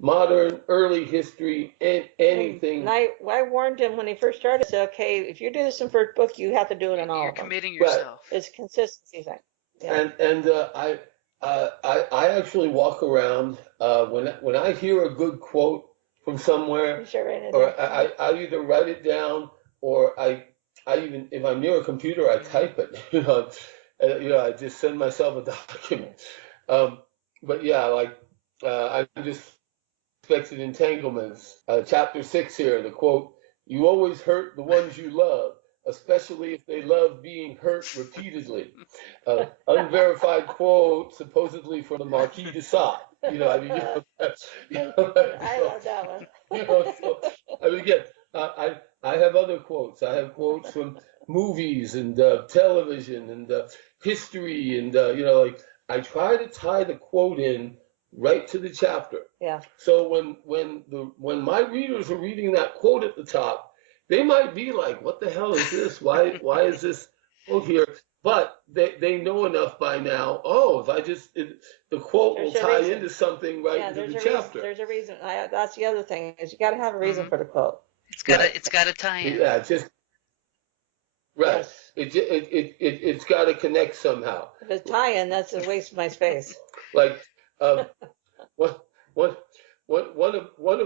modern, early history, anything. And I warned him when he first started. I said, okay, if you do this in first book, you have to do it in all of them. You're committing yourself. Right. It's a consistency thing. Yeah. And I actually walk around when I hear a good quote from somewhere, or I either write it down or I even, if I'm near a computer, I type it. I just send myself a document. But yeah, like I just Unexpected Entanglements, chapter 6 here. The quote: "You always hurt the ones you love, especially if they love being hurt repeatedly." Unverified quote, supposedly from the Marquis de Sade. I love that one. Again, I have other quotes. I have quotes from movies and television and history, and like I try to tie the quote in right to the chapter. Yeah. So when my readers are reading that quote at the top, they might be like, "What the hell is this? Why is this quote here?" But they know enough by now. Oh, if the quote will tie into something right into the chapter. There's a reason. That's the other thing, is you got to have a reason for the quote. It's got to tie in. Yeah, just right. Yes. It's got to connect somehow. If it's tie in, that's a waste of my space. Like one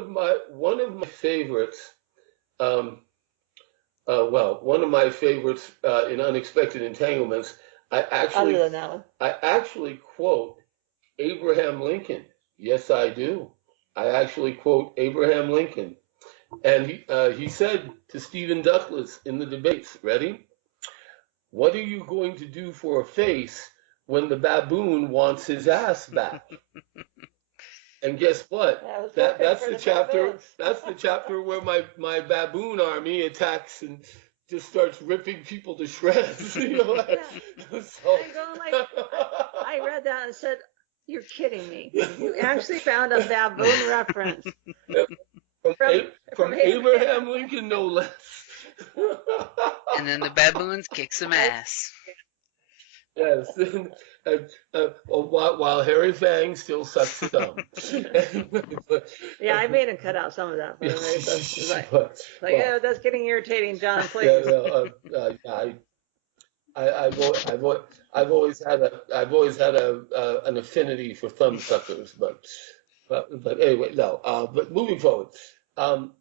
of my favorites. One of my favorites in Unexpected Entanglements, I actually quote Abraham Lincoln. Yes, I do. I actually quote Abraham Lincoln. And he said to Stephen Douglas in the debates, ready? "What are you going to do for a face when the baboon wants his ass back?" And guess what? That's the chapter. That's the chapter where my baboon army attacks and just starts ripping people to shreds. I read that and said, "You're kidding me! You actually found a baboon reference from Abraham Lincoln, no less." And then the baboons kick some ass. Yes. While Harry Fang still sucks thumb. Yeah, I made him cut out some of that. That's getting irritating, John. Please. I've always had an affinity for thumb suckers, but anyway, no. But moving forward, I'm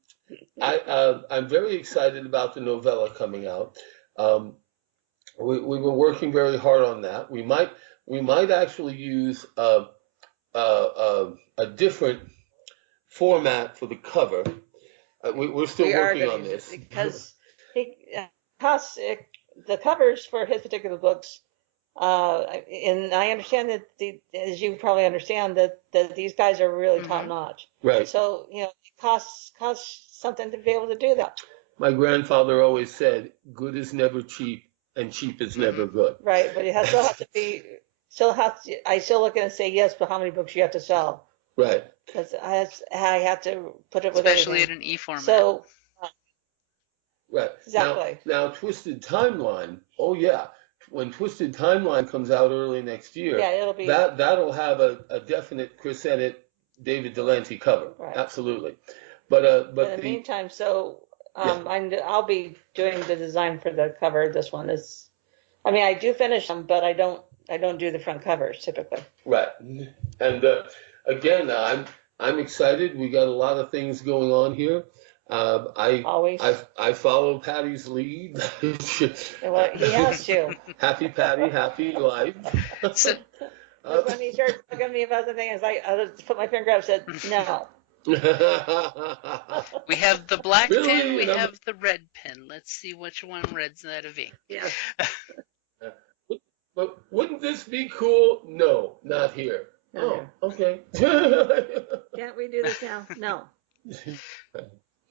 very excited about the novella coming out. We've been working very hard on that. We might actually use a different format for the cover. We're still working on this because the covers for his particular books. And I understand that as you probably understand that these guys are really top notch. Right. So it costs something to be able to do that. My grandfather always said, "Good is never cheap, and cheap is never good." Right, but it still has to be. I still look at it and say yes, but how many books you have to sell? Right. Because I have to put it with especially everything. at an e-format. So. Right. Exactly. Now, Twisted Timeline. Oh yeah. When Twisted Timeline comes out early next year, it'll be that'll have a definite Chris Ennett, David Delancey cover. Right. Absolutely. But in the meantime, I'll be doing the design for the cover. This one is, I do finish them, but I don't do the front covers typically. Right. And again, I'm excited. We got a lot of things going on here. I follow Patti's lead. Well, he has to. Happy Patti, happy life. Because when he started talking to me about the thing, I just put my finger up and said, no. We have the black Really? pen, we have the red pen. Let's see which one reds out of ink. Yes. But wouldn't this be cool? No, not here. Okay. Can't we do this now? No.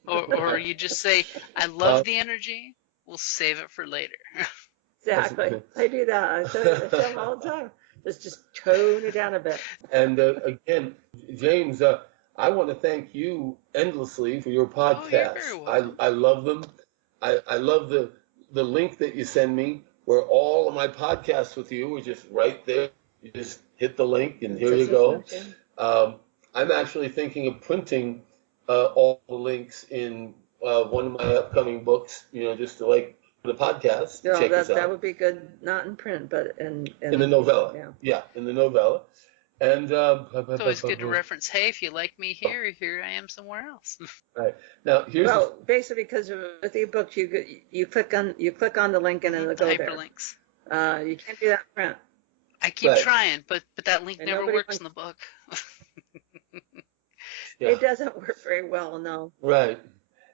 Or you just say, I love the energy, we'll save it for later. Exactly. I do that. I tell them all the time. Just tone it down a bit. And again, James, I want to thank you endlessly for your podcasts. Oh, you're very welcome. I love them. I love the link that you send me where all of my podcasts with you are just right there. You just hit the link and here you go. I'm actually thinking of printing all the links in one of my upcoming books, just to like the podcast. No, that would be good, not in print, but in the novella. Yeah, in the novella. And it's always good to reference, hey, if you like me here I am somewhere else. Right. Now here's basically because with eBooks you click on the link and it'll go there. Hyperlinks. You can't do that in print. I keep trying, but that link never works in the book. It doesn't work very well, no. Right.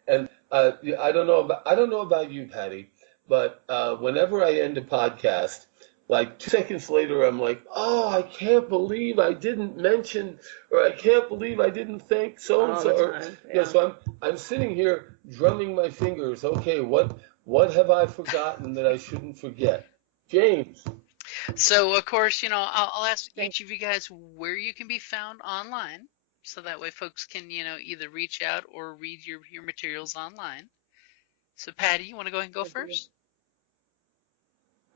And I don't know about you, Patti, but whenever I end a podcast, like 2 seconds later, I'm like, oh, I can't believe I didn't mention, or I can't believe I didn't thank so and so. So I'm sitting here drumming my fingers. Okay, what have I forgotten that I shouldn't forget? James. So of course, I'll ask each of you guys where you can be found online, so that way folks can either reach out or read your materials online. So Patti, you want to go ahead and go first?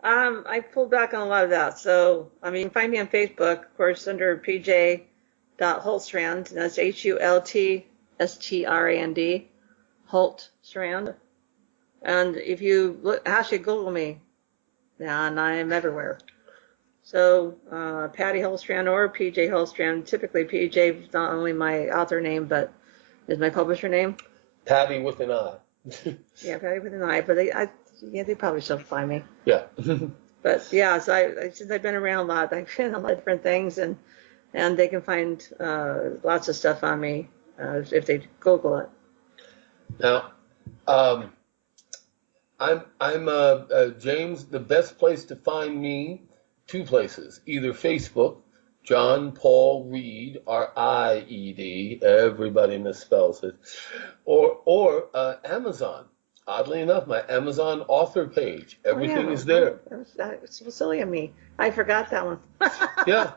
I pulled back on a lot of that. So, you can find me on Facebook, of course, under pj.hultstrand. That's HULTSTRAND, Hultstrand. And if you actually Google me, and I am everywhere. So, Patti Hultstrand or PJ Hultstrand. Typically, PJ is not only my author name, but is my publisher name. Patti with an I. Yeah, Patti with an I. But they probably still find me. Yeah. But yeah, so since I've been around a lot, I've been a lot of different things, and they can find lots of stuff on me if they Google it. Now, I'm James. The best place to find me, 2 places: either Facebook, John Paul Ried, R-I-E-D. Everybody misspells it, or Amazon. Oddly enough, my Amazon author page, everything is there. That's so silly of me. I forgot that one. Yeah.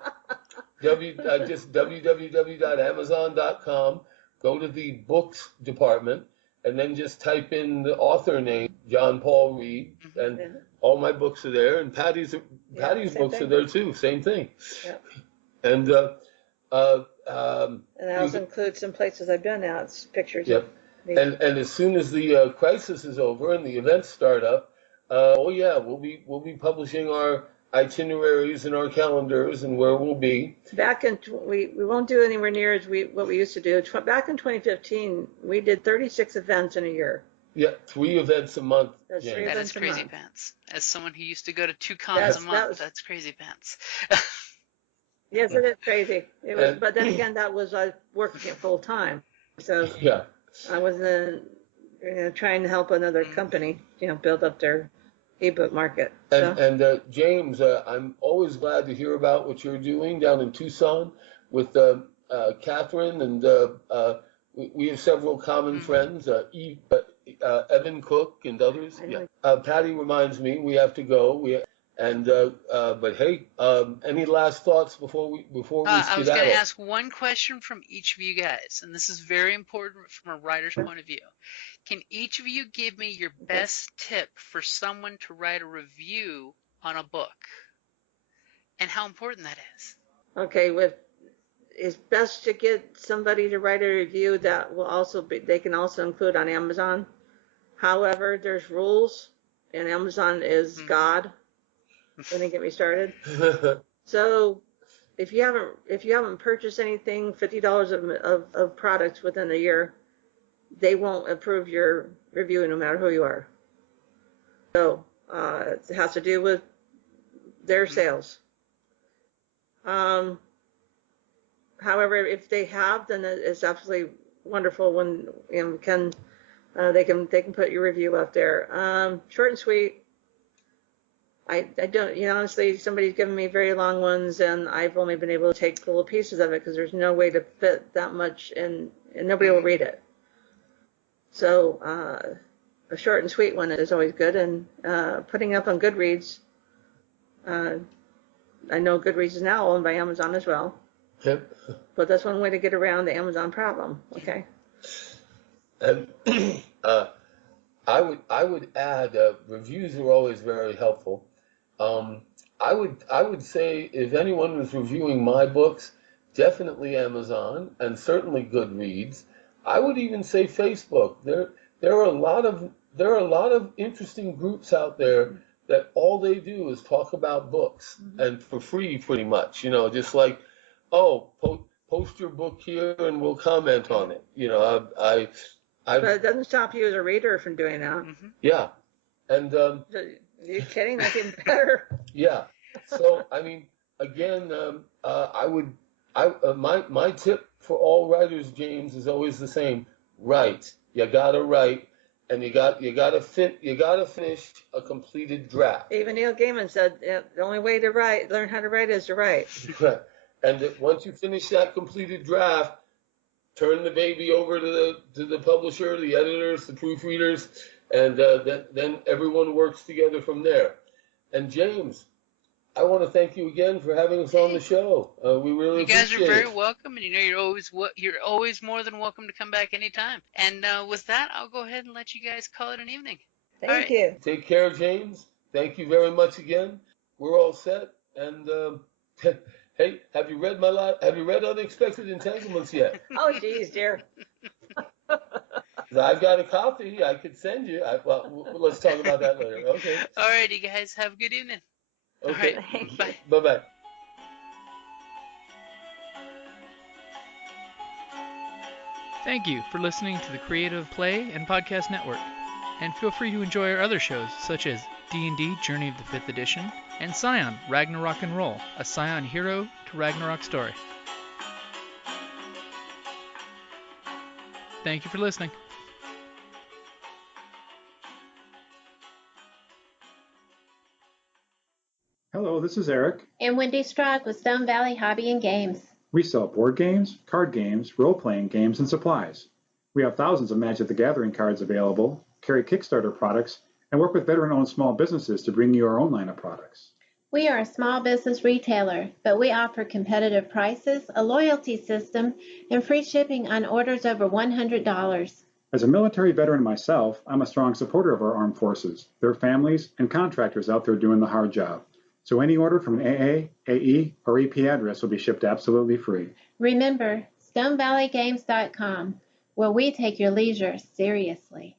Just www.amazon.com. Go to the books department, and then just type in the author name, John Paul Ried, and all my books are there. And Patti's books are there too. Same thing. Yeah. And I also include some places I've been at. It's pictures. Yep. And as soon as the crisis is over and the events start up, we'll be publishing our itineraries and our calendars and where we'll be. We won't do anywhere near what we used to do. Back in 2015, we did 36 events in a year. Yeah, 3 events a month. That is crazy pants. As someone who used to go to 2 cons a month, that's crazy pants. Yes, it is crazy. It was, but then again, that was working full time. So yeah. I wasn't trying to help another company, build up their ebook market. And James, I'm always glad to hear about what you're doing down in Tucson with Catherine, and we have several common friends, Evan Cook and others. Yeah. Patti reminds me we have to go. But hey, any last thoughts before we skedaddle? I was going to ask one question from each of you guys, and this is very important from a writer's point of view. Can each of you give me your best tip for someone to write a review on a book, and how important that is? Okay, it's best to get somebody to write a review that will they can also include on Amazon. However, there's rules, and Amazon is God. Don't get me started. So if you haven't purchased anything, $50 of products within a year, they won't approve your review no matter who you are. So it has to do with their sales. However, if they have, then it's absolutely wonderful when they can put your review up there. Short and sweet. I don't, honestly, somebody's given me very long ones, and I've only been able to take little pieces of it because there's no way to fit that much in, and nobody will read it. So a short and sweet one is always good, and putting up on Goodreads. I know Goodreads is now owned by Amazon as well. Yep. But that's one way to get around the Amazon problem. Okay. And I would add reviews are always very helpful. I would say if anyone was reviewing my books, definitely Amazon and certainly Goodreads. I would even say Facebook. There are a lot of interesting groups out there that all they do is talk about books and for free pretty much. Just like, post your book here and we'll comment on it. But it doesn't stop you as a reader from doing that. Yeah, and Are you kidding? That's even better. yeah. So I mean, again, my tip for all writers, James, is always the same: write. You gotta write, and you gotta finish a completed draft. Even Neil Gaiman said the only way to learn how to write is to write. And once you finish that completed draft, turn the baby over to the publisher, the editors, the proofreaders, and then everyone works together from there. And James, I want to thank you again for having us on the show. We really appreciate it. You guys are very welcome, and you're always more than welcome to come back anytime. And with that, I'll go ahead and let you guys call it an evening. Thank you. Take care, James. Thank you very much again. We're all set. And hey, have you read Unexpected Entanglements yet? Oh, geez, dear. I've got a copy I could send you. Let's talk about that later. Okay. All right, you guys have a good evening. Okay. All right, bye. Bye-bye. Thank you for listening to the Creative Play and Podcast Network. And feel free to enjoy our other shows, such as D&D Journey of the 5th Edition and Scion Ragnarok and Roll, a Scion hero to Ragnarok story. Thank you for listening. Hello, this is Eric. And Wendy Strog with Stone Valley Hobby and Games. We sell board games, card games, role-playing games, and supplies. We have thousands of Magic the Gathering cards available, carry Kickstarter products, and work with veteran-owned small businesses to bring you our own line of products. We are a small business retailer, but we offer competitive prices, a loyalty system, and free shipping on orders over $100. As a military veteran myself, I'm a strong supporter of our armed forces, their families, and contractors out there doing the hard job. So any order from an AA, AE, or EP address will be shipped absolutely free. Remember, StoneValleyGames.com, where we take your leisure seriously.